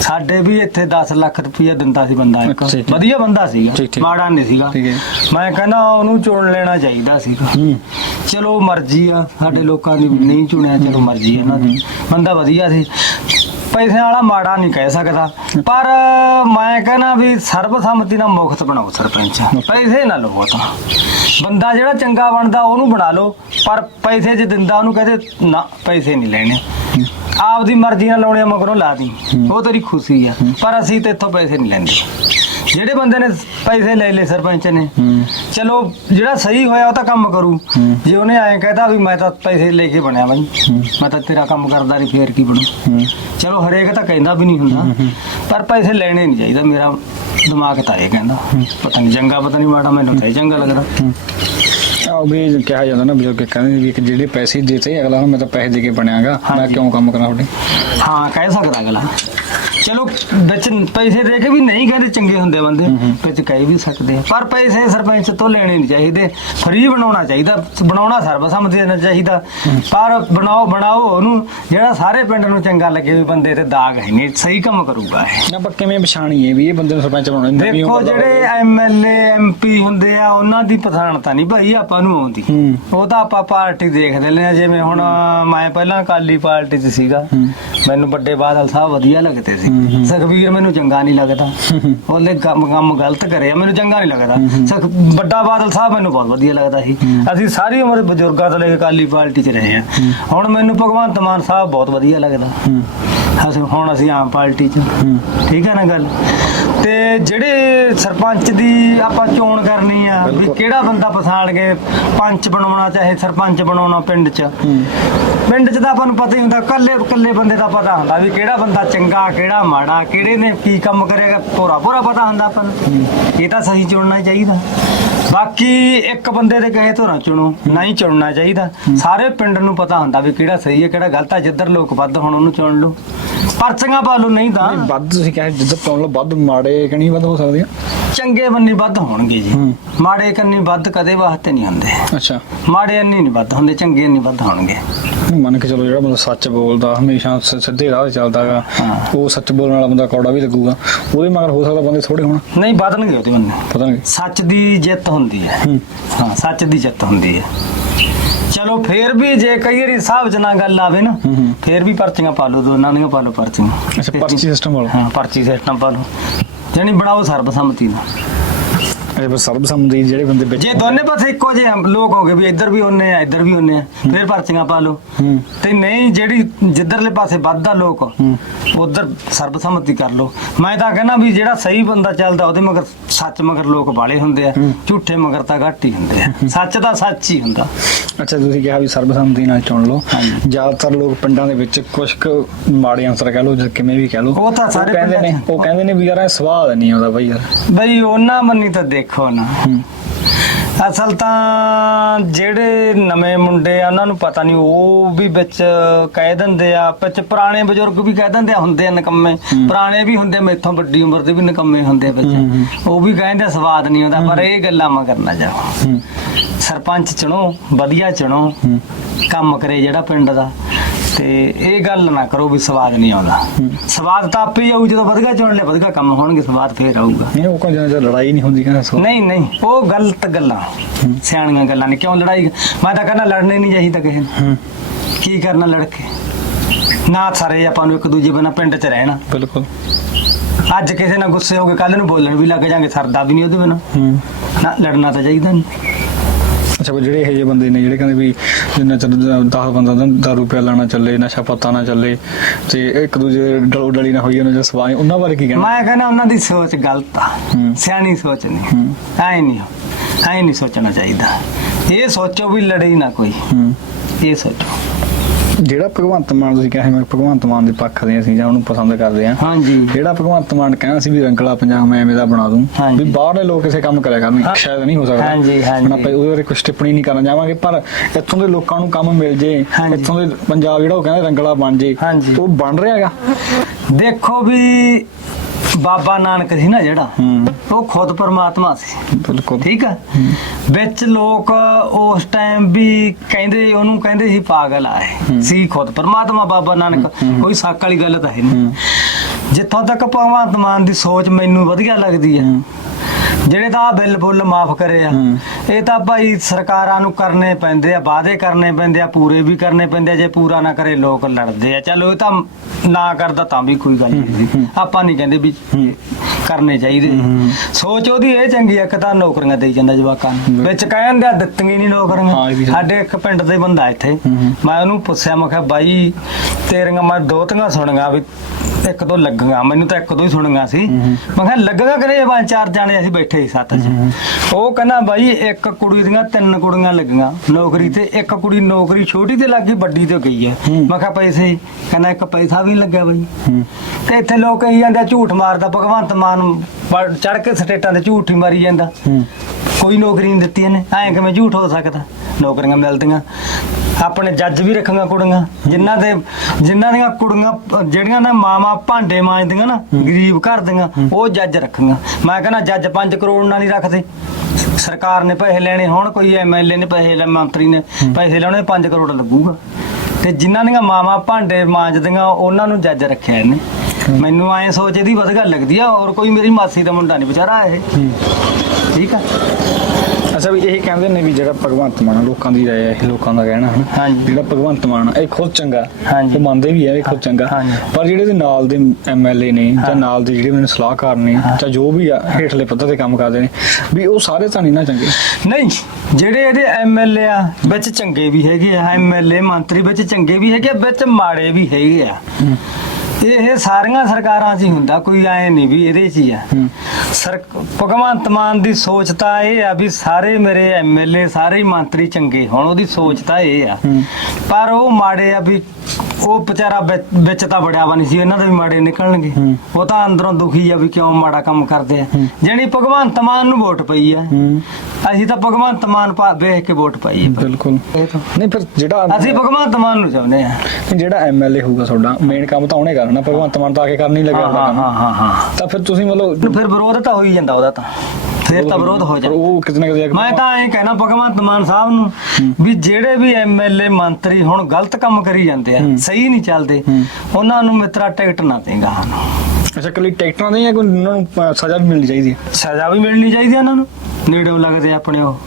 ਸਾਡੇ ਵੀ ਇੱਥੇ 10 ਲੱਖ ਰੁਪਈਆ ਦਿੰਦਾ ਸੀ ਬੰਦਾ ਇੱਕ। ਵਧੀਆ ਬੰਦਾ ਸੀਗਾ। ਮਾੜਾ ਨਹੀਂ ਸੀਗਾ। ਮੈਂ ਕਹਿੰਦਾ ਉਹਨੂੰ ਚੁਣ ਲੈਣਾ ਚਾਹੀਦਾ ਸੀਗਾ। ਚਲੋ ਮਰਜ਼ੀ ਆ ਸਾਡੇ ਲੋਕਾਂ ਦੀ ਨਹੀਂ ਚੁਣਿਆ ਚਲੋ ਮਰਜ਼ੀ ਇਹਨਾਂ ਦੀ ਬੰਦਾ ਵਧੀਆ ਸੀ। ਪੈਸੇ ਵਾਲਾ ਮਾੜਾ ਨਹੀਂ ਕਹਿ ਸਕਦਾ। ਪਰ ਮੈਂ ਕਹਿੰਦਾ ਵੀ ਸਰਬਸੰਮਤੀ ਨਾਲ ਮੁਕਤ ਬਣਾਓ ਸਰਪੰਚ। ਪੈਸੇ ਨਾ ਲਵੋ ਤਾਂ। ਬੰਦਾ ਜਿਹੜਾ ਚੰਗਾ ਬਣਦਾ ਉਹਨੂੰ ਬਣਾ ਲਓ ਪਰ ਪੈਸੇ ਜੇ ਦਿੰਦਾ ਉਹਨੂੰ ਕਹਦੇ ਨਾ ਪੈਸੇ ਨਹੀਂ ਲੈਣੇ। ਆਪਦੀ ਮਰਜ਼ੀ ਨਾਲ ਲਾਉਣੇ ਆ, ਮਗਰੋਂ ਲਾ ਦੀ। ਉਹ ਤੇਰੀ ਖੁਸ਼ੀ ਆ। ਪਰ ਅਸੀਂ ਤੇ ਇੱਥੋਂ ਪੈਸੇ ਨਹੀਂ ਲੈਂਦੇ। ਜਿਹੜੇ ਬੰਦੇ ਨੇ ਪੈਸੇ ਲੈ ਲਏ ਸਰਪੰਚ ਨੇ ਚਲੋ ਜਿਹੜਾ ਸਹੀ ਹੋਇਆ ਉਹ ਤਾਂ ਕੰਮ ਕਰੂ। ਜੇ ਉਹਨੇ ਐਂ ਕਹਿਤਾ ਵੀ ਮੈਂ ਤਾਂ ਪੈਸੇ ਲੈ ਕੇ ਬਣਿਆ ਬਾਈ। ਮੈਂ ਤਾਂ ਤੇਰਾ ਕੰਮ ਕਰਦਾ ਨਹੀਂ ਫੇਰ ਕੀ ਬਣੂ? ਚਲੋ ਹਰੇਕ ਤਾਂ ਕਹਿੰਦਾ ਵੀ ਨਹੀਂ ਹੁੰਦਾ। ਪਰ ਪੈਸੇ ਲੈਣੇ ਨਹੀਂ ਚਾਹੀਦਾ ਮੇਰਾ ਦਿਮਾਗ ਤਾਂ ਇਹ ਕਹਿੰਦਾ। ਪਤਾ ਨਹੀਂ ਚੰਗਾ ਪਤਾ ਨਹੀਂ ਮਾੜਾ ਮੈਨੂੰ ਤਾਂ ਇਹ ਚੰਗਾ ਲੱਗਦਾ।
ਵੀ ਕਿਹਾ ਜਾਂਦਾ ਨਾ ਬਜ਼ੁਰਗ ਕਹਿੰਦੇ ਵੀ ਕਿ ਜਿਹੜੇ ਪੈਸੇ ਦਿੱਤੇ ਅਗਲਾ ਹੁਣ ਮੈਂ ਤਾਂ ਪੈਸੇ ਦੇ ਕੇ ਬਣਿਆਗਾ ਮੈਂ। ਕਿਉਂ ਕੰਮ ਕਰਾਂ ਤੁਹਾਡੇ?
ਹਾਂ ਕਹਿ ਸਕਦਾ ਅਗਲਾ। ਚਲੋ ਵਿੱਚ ਪੈਸੇ ਦੇ ਕੇ ਵੀ ਨਹੀਂ ਕਹਿੰਦੇ ਚੰਗੇ ਹੁੰਦੇ ਬੰਦੇ ਵਿੱਚ ਕਹਿ ਵੀ ਸਕਦੇ ਆ। ਪਰ ਪੈਸੇ ਸਰਪੰਚ ਤੋਂ ਲੈਣੇ ਨਹੀਂ ਚਾਹੀਦੇ। ਫ੍ਰੀ ਬਣਾਉਣਾ ਚਾਹੀਦਾ ਬਣਾਉਣਾ ਸਰਬਸੰਮਤੀ ਦੇਣਾ ਚਾਹੀਦਾ। ਪਰ ਬਣਾਓ ਬਣਾਓ ਉਹਨੂੰ ਜਿਹੜਾ ਸਾਰੇ ਪਿੰਡ ਨੂੰ ਚੰਗਾ ਲੱਗੇ ਵੀ ਬੰਦੇ ਤੇ ਦਾਗ ਹੈ ਨਹੀਂ ਸਹੀ ਕੰਮ ਕਰੂਗਾ ਇਹ।
ਨਾ ਆਪਾਂ ਕਿਵੇਂ ਪਛਾਣੀਏ ਵੀ ਇਹ ਬੰਦੇ ਨੂੰ ਸਰਪੰਚ ਬਣਾਉਣਾ
ਦੇਖੋ ਜਿਹੜੇ ਐਮਐਲਏ ਐਮਪੀ ਹੁੰਦੇ ਆ ਉਹਨਾਂ ਦੀ ਪਛਾਣ ਤਾਂ ਨਹੀਂ ਭਾਈ ਆਪਾਂ ਨੂੰ ਆਉਂਦੀ।
ਹੂੰ।
ਉਹ ਤਾਂ ਆਪਾਂ ਪਾਰਟੀ ਦੇਖਦੇ ਆ ਜਿਵੇਂ ਹੁਣ ਮੈਂ ਪਹਿਲਾਂ ਅਕਾਲੀ ਪਾਰਟੀ 'ਚ ਸੀਗਾ।
ਹੂੰ।
ਮੈਨੂੰ ਵੱਡੇ ਬਾਦਲ ਸਾਹਿਬ ਵਧੀਆ ਲੱਗਦੇ ਸੀ।
ਹੂੰ, ਹੂੰ।
ਸੁਖਬੀਰ ਮੈਨੂੰ ਚੰਗਾ ਨਹੀਂ ਲੱਗਦਾ। ਉਹਨੇ ਕੰਮ ਕੰਮ ਗਲਤ ਕਰਿਆ ਮੈਨੂੰ ਚੰਗਾ ਨਹੀਂ ਲੱਗਦਾ। ਸੁਖ ਵੱਡਾ ਬਾਦਲ ਸਾਹਿਬ ਮੈਨੂੰ ਬਹੁਤ ਵਧੀਆ ਲੱਗਦਾ ਸੀ। ਅਸੀਂ ਸਾਰੀ ਉਮਰ ਬਜ਼ੁਰਗਾਂ ਤੋਂ ਲੈ ਕੇ ਅਕਾਲੀ ਪਾਰਟੀ 'ਚ ਰਹੇ ਆ ਹੁਣ ਮੈਨੂੰ ਭਗਵੰਤ ਮਾਨ ਸਾਹਿਬ ਬਹੁਤ ਵਧੀਆ ਲੱਗਦਾ।
ਹੂੰ।
ਅਸੀਂ ਹੁਣ ਅਸੀਂ ਆਮ ਪਾਰਟੀ 'ਚ।
ਹੂੰ।
ਠੀਕ ਹੈ ਨਾ ਗੱਲ? ਤੇ ਜਿਹੜੇ ਸਰਪੰਚ ਦੀ ਆਪਾਂ ਚੋਣ ਕਰਨੀ ਆ ਵੀ। ਕਿਹੜਾ ਬੰਦਾ ਪਛਾਣ ਕੇ ਪੰਚ ਬਣਾਉਣਾ, ਚਾਹੇ ਸਰਪੰਚ ਬਣਾਉਣਾ ਪਿੰਡ 'ਚ। ਪਿੰਡ 'ਚ ਤਾਂ ਆਪਾਂ ਨੂੰ ਪਤਾ ਹੀ ਹੁੰਦਾ ਕੱਲੇ ਕੱਲੇ ਬੰਦੇ ਦਾ ਪਤਾ ਹੁੰਦਾ ਵੀ ਕਿਹੜਾ ਬੰਦਾ ਚੰਗਾ, ਕਿਹੜਾ ਮਾੜਾ, ਕਿਹੜੇ ਨੇ ਕੀ ਕੰਮ ਕਰੇਗਾ ਪੂਰਾ ਪੂਰਾ ਪਤਾ ਹੁੰਦਾ ਆਪਾਂ ਨੂੰ। ਇਹ ਤਾਂ ਸਹੀ ਚੁਣਨਾ ਚਾਹੀਦਾ। ਬਾਕੀ ਇੱਕ ਬੰਦੇ ਦੇ ਕਹੇ ਤੋਂ ਨਾ ਚੁਣੋ, ਨਹੀਂ ਚੁਣਨਾ ਚਾਹੀਦਾ। ਸਾਰੇ ਪਿੰਡ ਨੂੰ ਪਤਾ ਹੁੰਦਾ ਵੀ ਕਿਹੜਾ ਸਹੀ ਹੈ, ਕਿਹੜਾ ਗਲਤ ਹੈ, ਜਿੱਧਰ ਲੋਕ ਵੱਧ ਹੁਣ ਉਹਨੂੰ ਚੁਣ ਲਓ। ਪਰਚੀਆਂ ਪਾ ਲਓ, ਨਹੀਂ ਤਾਂ।
ਵੱਧ ਤੁਸੀਂ ਕਹੇ ਜਿੱਦਾਂ ਪਾਉਣ ਲੋ ਵੱਧ ਮਾੜੇ ਕਣੀ ਵੱਧ ਹੋ ਸਕਦੇ
ਚੰਗੇ ਬੰਨੀ ਵੱਧ ਹੋਣਗੇ ਜੀ। ਮਾੜੇ ਕੰਨੀ ਵੱਧ ਕਦੇ ਵਾਸਤੇ ਨਹੀਂ ਹੁੰਦੇ।
ਅੱਛਾ।
ਮਾੜੇ ਅੰਨੀ ਨਹੀਂ ਵੱਧ ਹੁੰਦੇ ਚੰਗੇ ਅੰਨੀ ਵੱਧ ਹੋਣਗੇ।
ਮੰਨ ਕੇ ਚਲੋ ਜਿਹੜਾ ਬੰਦਾ ਸੱਚ ਬੋਲਦਾ ਹਮੇਸ਼ਾ ਸ- ਸਿੱਧੇ ਰਾਹ ਤੇ ਚੱਲਦਾਗਾ
ਹਾਂ।
ਉਹ ਸੱਚ ਬੋਲਣ ਵਾਲਾ ਬੰਦਾ ਕੌੜਾ ਵੀ ਲੱਗੂਗਾ। ਉਹਦੇ ਮਗਰ ਹੋ ਸਕਦਾ ਬੰਦੇ ਥੋੜੇ ਹੋਣ।
ਨਹੀਂ ਵਧਣਗੇ ਉਹਦੇ ਬੰਨੇ।
ਪਤਾ ਨਹੀਂ
ਸੱਚ ਦੀ ਜਿੱਤ ਹੁੰਦੀ ਹੈ।
ਹੂੰ।
ਹਾਂ ਸੱਚ ਦੀ ਜਿੱਤ ਹੁੰਦੀ ਹੈ। ਚਲੋ ਫੇਰ ਵੀ ਜੇ ਕਈ ਵਾਰੀ ਹਿਸਾਬ ਚ ਨਾ ਗੱਲ ਆਵੇ ਨਾ
ਹੂੰ, ਹੂੰ।
ਫੇਰ ਵੀ ਪਰਚੀਆਂ ਪਾ ਲਓ ਦੋਨਾਂ ਦੀਆਂ ਪਾ ਲਓ ਪਰਚੀਆਂ।
ਅੱਛਾ ਪਰਚੀ ਸਿਸਟਮ ਵਾਲਾ
ਹਾਂ ਪਰਚੀ ਸਿਸਟਮ ਪਾ ਲਓ। ਜਾਣੀ ਬਣਾਓ ਸਰਬਸੰਮਤੀ ਨਾਲ।
ਇਹ ਬਸ ਸਰਬਸੰਮਤੀ ਜਿਹੜੇ ਬੰਦੇ ਵਿੱਚ
ਜੇ ਦੋਨੇ ਪਾਸੇ ਇੱਕੋ ਜਿਹੇ ਲੋਕ ਹੋਗੇ ਵੀ ਇੱਧਰ ਵੀ ਉਹਨੇ ਆ ਇੱਧਰ ਵੀ ਉਹਨੇ ਆ ਫੇਰ ਪਰਚੀਆਂ ਪਾ ਲਓ।
ਹੂੰ।
ਤੇ ਨਹੀਂ ਜਿਹੜੀ ਜਿੱਧਰਲੇ ਪਾਸੇ ਵੱਧਦਾ ਲੋਕ ਉਧਰ ਸਰਬਸੰਮਤੀ ਕਰ ਲਓ। ਮੈਂ ਤਾਂ ਕਹਿੰਦਾ ਵੀ ਜਿਹੜਾ ਸਹੀ ਬੰਦਾ ਚੱਲਦਾ ਉਹਦੇ ਮਗਰ ਸੱਚ ਮਗਰ ਲੋਕ ਬਾਲੇ ਹੁੰਦੇ ਆ। ਝੂਠੇ ਮਗਰ ਤਾਂ ਘੱਟ ਹੀ ਹੁੰਦੇ ਆ। ਸੱਚ ਤਾਂ ਸੱਚ ਹੀ ਹੁੰਦਾ।
ਅੱਛਾ ਤੁਸੀਂ ਕਿਹਾ ਵੀ ਸਰਬਸੰਮਤੀ ਨਾਲ ਚੁਣ ਲਓ।
ਹਾਂਜੀ।
ਜ਼ਿਆਦਾਤਰ ਲੋਕ ਪਿੰਡਾਂ ਦੇ ਵਿੱਚ ਕੁਝ ਕੁ ਮਾੜੇ ਅੰਸਰ ਕਹਿ ਲਓ ਜਾਂ ਕਿਵੇਂ ਵੀ ਕਹਿ ਲਓ।
ਉਹ ਤਾਂ ਸਾਰੇ
ਕਹਿੰਦੇ ਨੇ
'ਚ-
ਉਹ ਕਹਿੰਦੇ ਨੇ ਵੀ ਯਾਰ ਇਹ ਸਵਾਦ ਨਹੀਂ ਆਉਂਦਾ ਬਾਈ ਯਾਰ।
ਬਈ ਉਹਨਾਂ ਮੰਨੀ ਤਾਂ ਦੇਖੋ। ਨਾ
ਹੂੰ
ਅਸਲ ਤਾਂ ਜਿਹੜੇ ਨਵੇਂ ਮੁੰਡੇ ਆ ਉਹਨਾਂ ਨੂੰ ਪਤਾ ਨਹੀਂ ਉਹ ਵੀ ਵਿੱਚ ਕਹਿ ਦਿੰਦੇ ਆ ਵਿੱਚ ਪੁਰਾਣੇ ਬਜ਼ੁਰਗ ਵੀ ਕਹਿ ਦਿੰਦੇ ਆ ਹੁੰਦੇ ਆ ਨਕੰਮੇ। ਪੁਰਾਣੇ ਵੀ ਹੁੰਦੇ ਮੇਥੋਂ ਵੱਡੀ ਉਮਰ ਦੇ ਵੀ ਨਕੰਮੇ ਹੁੰਦੇ ਆ। ਵਿੱਚ। ਉਹ ਵੀ ਕਹਿੰਦੇ ਆ ਸਵਾਦ ਨਹੀਂ ਆਉਂਦਾ ਪਰ ਇਹ ਗੱਲਾਂ ਮੈਂ ਕਰਨਾ ਜਾਓ।
ਹੂੰ।
ਸਰਪੰਚ ਚੁਣੋ ਵਧੀਆ ਚੁਣੋ
ਹੂੰ।
ਕੰਮ ਕਰੇ ਜਿਹੜਾ ਪਿੰਡ ਦਾ। ਤੇ ਇਹ ਗੱਲ ਨਾ ਕਰੋ ਵੀ ਸਵਾਦ ਨਹੀਂ ਆਉਂਦਾ। ਸਵਾਦ ਤਾਂ ਆਪੇ ਹੀ ਆਊ ਜਦੋਂ ਵਧੀਆ ਚੁਣ ਲਿਆ ਵਧੀਆ ਕੰਮ ਹੋਣਗੇ ਸਵਾਦ ਫੇਰ ਆਊਗਾ।
ਨਹੀਂ ਉਹ ਕੋਈ ਜਦੋਂ ਲੜਾਈ ਨਹੀਂ ਹੁੰਦੀ ਕਹਿੰਦਾ ਸੋ
ਨਹੀਂ ਨਹੀਂ ਉਹ ਗਲਤ ਗੱਲਾਂ। ਸਿਆਣੀਆਂ ਗੱਲਾਂ ਨੇ ਕਿਉਂ ਲੜਾਈ? ਮੈਂ ਤਾਂ ਕਹਿੰਦਾ ਲੜਨੇ ਨਹੀਂ ਚਾਹੀਦਾ ਕਿਸੇ ਨੂੰ।
ਹੂੰ।
ਕੀ ਕਰਨਾ ਲੜ ਕੇ ਨਾ ਸਾਰੇ ਆਪਾਂ ਨੂੰ ਇੱਕ ਦੂਜੇ ਬਿਨਾਂ ਪਿੰਡ 'ਚ ਰਹਿਣਾ।
ਬਿਲਕੁਲ।
ਅੱਜ ਕਿਸੇ ਨਾਲ ਗੁੱਸੇ ਹੋ ਕੇ ਕੱਲ ਨੂੰ ਬੋਲਣ ਵੀ ਲੱਗ ਜਾਾਂਗੇ ਸਰਦਾ ਵੀ ਨਹੀਂ ਉਹਦੇ ਬਿਨਾਂ।
ਹੂੰ।
ਨਾ ਲੜਨਾ ਤਾਂ ਚਾਹੀਦਾ ਨਹੀਂ
ਅੱਛਾ ਵੀ ਜਿਹੜੇ ਇਹ ਜਿਹੇ ਬੰਦੇ ਨੇ ਜਿਹੜੇ ਕਹਿੰਦੇ ਵੀ ਜਿੰਨਾ ਚਿਰ 10 ਬੰਦਾ ਦਾ ਰੁਪਿਆ ਲਾਣਾ ਚੱਲੇ ਨਸ਼ਾ ਪਤਾ ਨਾ ਚੱਲੇ ਤੇ ਇੱਕ ਦੂਜੇ ਦੇ ਡਲੋ ਡਲੀ ਨਾ ਹੋਈ ਉਹਨਾਂ ਦੇ ਸਵਾਲ ਉਹਨਾਂ ਬਾਰੇ ਕੀ ਕਹਿਣਾ?
ਮੈਂ ਕਹਿੰਦਾ ਉਹਨਾਂ ਦੀ ਸੋਚ ਗਲਤ ਆ। ਸਿਆਣੀ ਸੋਚ ਨਹੀਂ ਐ ਨਹੀਂ ਐ ਨਹੀਂ ਸੋਚਣਾ ਚਾਹੀਦਾ। ਇਹ ਸੋਚੋ ਵੀ ਲੜੇ ਨਾ ਕੋਈ
ਹੂੰ
ਇਹ ਸੋਚੋ
ਜਿਹੜਾ ਭਗਵੰਤ ਮਾਨ ਤੁਸੀਂ ਕਿਹਾ ਸੀ ਮੈਂ ਭਗਵੰਤ ਮਾਨ ਦੇ ਪੱਖ ਦੇ ਅਸੀਂ ਜਾਂ ਉਹਨੂੰ ਪਸੰਦ ਕਰਦੇ ਆ
ਹਾਂਜੀ
ਜਿਹੜਾ ਭਗਵੰਤ ਮਾਨ ਕਹਿੰਦਾ ਸੀ ਵੀ ਰੰਗਲਾ ਪੰਜਾਬ ਮੈਂ ਐਵੇਂ ਦਾ ਬਣਾ ਦੂੰ। ਵੀ ਬਾਹਰਲੇ ਲੋਕ ਕਿਸੇ ਕੰਮ ਕਰਿਆ ਕਰਨ। ਸ਼ਾਇਦ ਨਹੀਂ ਹੋ ਸਕਦਾ
ਹਾਂਜੀ, ਹਾਂਜੀ।
ਹੁਣ ਆਪਾਂ ਉਹਦੇ ਬਾਰੇ ਕੁਝ ਟਿੱਪਣੀ ਨਹੀਂ ਕਰਨਾ ਚਾਹਾਂਗੇ ਪਰ ਇੱਥੋਂ ਦੇ ਲੋਕਾਂ ਨੂੰ ਕੰਮ ਮਿਲ ਜੇ। ਇੱਥੋਂ ਦੇ ਪੰਜਾਬ ਜਿਹੜਾ ਉਹ ਕਹਿੰਦਾ ਰੰਗਲਾ ਬਣ ਜੇ। ਉਹ ਬਣ ਰਿਹਾ ਹੈਗਾ
ਦੇਖੋ ਵੀ ਬਾਬਾ ਨਾਨਕ ਸੀ ਨਾ ਜਿਹੜਾ
ਹੂੰ
ਉਹ ਖੁਦ ਪਰਮਾਤਮਾ ਸੀ।
ਬਿਲਕੁਲ।
ਠੀਕ ਆ? ਵਿੱਚ ਲੋਕ ਉਸ ਟਾਈਮ ਵੀ ਕਹਿੰਦੇ ਉਹਨੂੰ ਕਹਿੰਦੇ ਸੀ ਪਾਗਲ ਆ ਸੀ ਖੁਦ ਪਰਮਾਤਮਾ ਬਾਬਾ ਨਾਨਕ। ਕੋਈ ਸ਼ੱਕ ਵਾਲੀ ਗੱਲ ਤਾਂ ਹੈ ਨਹੀਂ ਜਿੱਥੋਂ ਤੱਕ ਭਗਵੰਤ ਮਾਨ ਦੀ ਸੋਚ ਮੈਨੂੰ ਵਧੀਆ ਲੱਗਦੀ ਹੂੰ। ਜਿਹੜੇ ਤਾਂ ਬਿੱਲ ਬੁੱਲ ਮਾਫ ਕਰੇ ਆ। ਇਹ ਤਾਂ ਭਾਈ ਸਰਕਾਰਾਂ ਨੂੰ ਕਰਨੇ ਪੈਂਦੇ ਆ ਵਾਅਦੇ ਕਰਨੇ ਪੈਂਦੇ ਆ ਪੂਰੇ ਵੀ ਕਰਨੇ ਪੈਂਦੇ ਆ ਜੇ ਪੂਰਾ ਨਾ ਕਰੇ ਲੋਕ ਲੜਦੇ ਆ। ਚਲੋ ਇਹ ਤਾਂ ਨਾ ਕਰਦਾ ਤਾਂ ਵੀ ਕੋਈ ਗੱਲ ਨਹੀਂ ਆਪਾਂ ਨਹੀਂ ਕਹਿੰਦੇ ਵੀ ਕਰਨੇ ਚਾਹੀਦੇ। ਸੋਚ ਉਹਦੀ ਇਹ ਚੰਗੀ ਆ ਕਿ ਤਾਂ ਨੌਕਰੀਆਂ ਦੇਈ ਜਾਂਦਾ ਜਵਾਕਾਂ ਨੂੰ। ਵਿੱਚ ਕਹਿੰਦੇ ਆ ਦਿੱਤੀਆਂ ਨਹੀਂ ਨੌਕਰੀਆਂ। ਸਾਡੇ ਇੱਕ ਪਿੰਡ ਦੇ ਬੰਦਾ ਇੱਥੇ। ਮੈਂ ਉਹਨੂੰ ਪੁੱਛਿਆ ਮੈਂ ਕਿਹਾ ਬਾਈ ਤੇਰੀਆਂ ਮੈਂ ਦੋ ਤਿੰਨਾਂ ਸੁਣੀਆਂ ਵੀ ਇੱਕ ਦੋ ਲੱਗੀਆਂ ਮੈਨੂੰ ਤਾਂ ਇੱਕ ਦੋ ਹੀ ਸੁਣੀਆਂ ਸੀ। ਮੈਂ ਕਿਹਾ ਲੱਗੀਆਂ ਕਰੇ ਪੰਜ ਚਾਰ ਜਾਣੇ ਅਸੀਂ ਬੈਠੇ ਸੀ ਸੱਤ ਚ ਉਹ ਕਹਿੰਦਾ ਬਾਈ ਇੱਕ ਕੁੜੀ ਦੀਆਂ ਤਿੰਨ ਕੁੜੀਆਂ ਲੱਗੀਆਂ ਨੌਕਰੀ ਤੇ ਇੱਕ ਕੁੜੀ ਨੌਕਰੀ ਛੋਟੀ ਤੇ ਲੱਗੀ ਵੱਡੀ ਤੇ ਗਈ ਹੈ। ਮੈਂ ਕਿਹਾ ਪੈਸੇ ਕਹਿੰਦਾ ਇੱਕ ਪੈਸਾ ਵੀ ਲੱਗਿਆ ਬਾਈ। ਤੇ ਇੱਥੇ ਲੋਕ ਕਹੀ ਜਾਂਦੇ ਝੂਠ ਮਾਰਦਾ ਭਗਵੰਤ ਮਾਨ ਚੜ ਕੇ ਸਟੇਟਾਂ ਤੇ ਝੂਠ ਹੀ ਮਾਰੀ ਜਾਂਦਾ। ਕੋਈ ਨੌਕਰੀ ਨਹੀਂ ਦਿੱਤੀ ਇਹਨੇ। ਐਂ ਕਿਵੇਂ ਝੂਠ ਹੋ ਸਕਦਾ? ਨੌਕਰੀਆਂ ਮਿਲਦੀਆਂ। ਆਪਣੇ ਜੱਜ ਵੀ ਰੱਖੀਆਂ ਕੁੜੀਆਂ। ਜਿਨ੍ਹਾਂ ਦੇ ਜਿਨ੍ਹਾਂ ਦੀਆਂ ਕੁੜੀਆਂ ਜਿਹੜੀਆਂ ਨਾ ਮਾਮਾ ਭਾਂਡੇ ਮਾਂਜਦੀਆਂ ਨਾ ਗਰੀਬ ਘਰ ਦੀਆਂ ਉਹ ਜੱਜ ਰੱਖੀਆਂ ਮੈਂ ਕਹਿੰਦਾ ਜੱਜ 5 ਕਰੋੜ ਨਾਲ ਨਹੀਂ ਰੱਖਦੇ। ਸਰਕਾਰ ਨੇ ਪੈਸੇ ਲੈਣੇ ਹੋਣ ਕੋਈ ਐਮਐਲਏ ਨੇ ਪੈਸੇ ਲੈ ਮੰਤਰੀ ਨੇ ਪੈਸੇ ਲੈਣੇ 5 ਕਰੋੜ ਲੱਗੂਗਾ। ਤੇ ਜਿਨ੍ਹਾਂ ਦੀਆਂ ਮਾਮਾ ਭਾਂਡੇ ਮਾਂਜਦੀਆਂ ਉਹਨਾਂ ਨੂੰ ਜੱਜ ਰੱਖਿਆ ਇਹਨੇ। ਮੈਨੂੰ ਐਂ ਸੋਚ ਇਹਦੀ ਵਧੀਆ ਲੱਗਦੀ ਆ ਔਰ ਕੋਈ ਮੇਰੀ ਮਾਸੀ ਦਾ ਮੁੰਡਾ ਨਹੀਂ ਵਿਚਾਰਾ ਇਹ। ਠੀਕ ਆ
ਅੱਛਾ ਵੀ ਇਹ ਕਹਿੰਦੇ ਨੇ ਵੀ ਜਿਹੜਾ ਭਗਵੰਤ ਮਾਨ ਲੋਕਾਂ ਦੀ ਰਾਏ ਹੈ ਲੋਕਾਂ ਦਾ ਕਹਿਣਾ ਹਨ
ਹਾਂਜੀ।
ਜਿਹੜਾ ਭਗਵੰਤ ਮਾਨ ਇਹ ਖੁਦ ਚੰਗਾ
ਹਾਂਜੀ।
ਉਹ ਮੰਨਦੇ ਵੀ ਆ ਇਹ ਖੁਦ ਚੰਗਾ। ਪਰ ਜਿਹੜੇ ਇਹਦੇ ਨਾਲ ਦੇ ਐਮਐਲਏ ਨੇ ਜਾਂ
ਹਾਂ।
ਨਾਲ ਦੇ ਜਿਹੜੇ ਮੈਨੂੰ ਸਲਾਹਕਾਰ ਨੇ ਜਾਂ ਜੋ ਵੀ ਆ ਹੇਠਲੇ ਪੱਧਰ ਤੇ ਕੰਮ ਕਰਦੇ ਨੇ ਵੀ ਉਹ ਸਾਰੇ ਤਾਂ ਨਹੀਂ ਨਾ ਚੰਗੇ
ਨਹੀਂ ਜਿਹੜੇ ਇਹਦੇ ਐਮਐਲਏ ਆ ਵਿੱਚ ਚੰਗੇ ਵੀ ਹੈਗੇ ਆ ਐਮਐਲਏ ਮੰਤਰੀ ਵਿੱਚ ਚੰਗੇ ਵੀ ਹੈਗੇ ਆ ਵਿੱਚ ਮਾੜੇ ਵੀ ਹੈਗੇ ਆ ਇਹ ਸਾਰੀਆਂ ਸਰਕਾਰਾਂ 'ਚ ਹੀ ਹੁੰਦਾ ਕੋਈ ਐ ਨਹੀਂ ਵੀ ਇਹਦੇ 'ਚ ਹੀ ਆ। ਸਰ ਭਗਵੰਤ ਮਾਨ ਦੀ ਸੋਚ ਤਾਂ ਇਹ ਆ ਵੀ ਸਾਰੇ ਮੇਰੇ ਐਮਐਲਏ ਸਾਰੇ ਮੰਤਰੀ ਚੰਗੇ ਹੁਣ ਉਹਦੀ ਸੋਚ ਤਾਂ ਇਹ ਆ। ਪਰ ਉਹ ਮਾੜੇ ਆ ਵੀ ਉਹ ਵਿਚਾਰਾ ਵਿੱਚ- ਤਾਂ ਬੜਿਆ ਨਹੀਂ ਸੀ ਇਹਨਾਂ ਦੇ ਵੀ ਮਾੜੇ ਨਿਕਲਣਗੇ। ਉਹ ਤਾਂ ਅੰਦਰੋਂ ਦੁਖੀ ਆ ਵੀ ਕਿਉਂ ਮਾੜਾ ਕੰਮ ਕਰਦੇ ਆ। ਜਿਹੜੀ ਭਗਵੰਤ ਮਾਨ ਨੂੰ ਵੋਟ ਪਈ ਆ। ਅਸੀਂ ਤਾਂ ਭਗਵੰਤ ਮਾਨ ਪਾ ਵੇਖ ਕੇ ਵੋਟ ਪਾਈ
ਬਿਲਕੁਲ। ਨਹੀਂ ਫਿਰ ਜਿਹੜਾ
ਅਸੀਂ ਭਗਵੰਤ ਮਾਨ ਨੂੰ ਚਾਹੁੰਦੇ ਆ।
ਜਿਹੜਾ ਐਮਐਲਏ ਹੋਊਗਾ ਤੁਹਾਡਾ ਮੇਨ ਕੰਮ ਤਾਂ ਉਹਨੇ ਕਰਨਾ ਭਗਵੰਤ ਮਾਨ ਤਾਂ ਆ ਕੇ ਕਰਨ ਨਹੀਂ ਲੱਗਿਆ
ਹਾਂ ਹਾਂ ਹਾਂ ਹਾਂ ਹਾਂ।
ਤਾਂ ਫਿਰ ਤੁਸੀਂ ਮਤਲਬ
ਫਿਰ ਵਿਰੋਧ ਤਾਂ ਹੋ ਹੀ ਜਾਂਦਾ ਉਹਦਾ ਤਾਂ। ਫਿਰ ਤਾਂ ਵਿਰੋਧ ਹੋ ਜਾਂਦਾ।
ਉਹ ਕਿਤੇ ਨਾ ਕਿਤੇ
ਮੈਂ ਤਾਂ ਐਂ ਕਹਿਣਾ ਭਗਵੰਤ ਮਾਨ ਸਾਹਿਬ ਨੂੰ ਵੀ ਜਿਹੜੇ ਵੀ ਐਮਐਲਏ ਮੰਤਰੀ ਹੁਣ ਗਲਤ ਕੰਮ ਕਰੀ ਜਾਂਦੇ ਆ
ਹੂੰ।
ਸਹੀ ਨਹੀਂ ਚੱਲਦੇ
ਹੂੰ।
ਉਹਨਾਂ ਨੂੰ ਮਿੱਤਰਾ ਟਿਕਟ ਨਾ ਦੇਗਾ
ਅੱਛਾ ਕੱਲੀ ਟਿਕਟਾਂ ਦੇ ਜਾਂ ਕੋਈ ਉਹਨਾਂ ਨੂੰ ਸਜ਼ਾ ਵੀ ਮਿਲਣੀ ਚਾਹੀਦੀ ਹੈ?
ਸਜ਼ਾ ਵੀ ਮਿਲਣੀ ਚਾਹੀਦੀ ਆ ਉਹਨਾਂ ਨੂੰ। ਨੇੜੋਂ ਲੱਗਦੇ ਆਪਣੇ ਉਹ।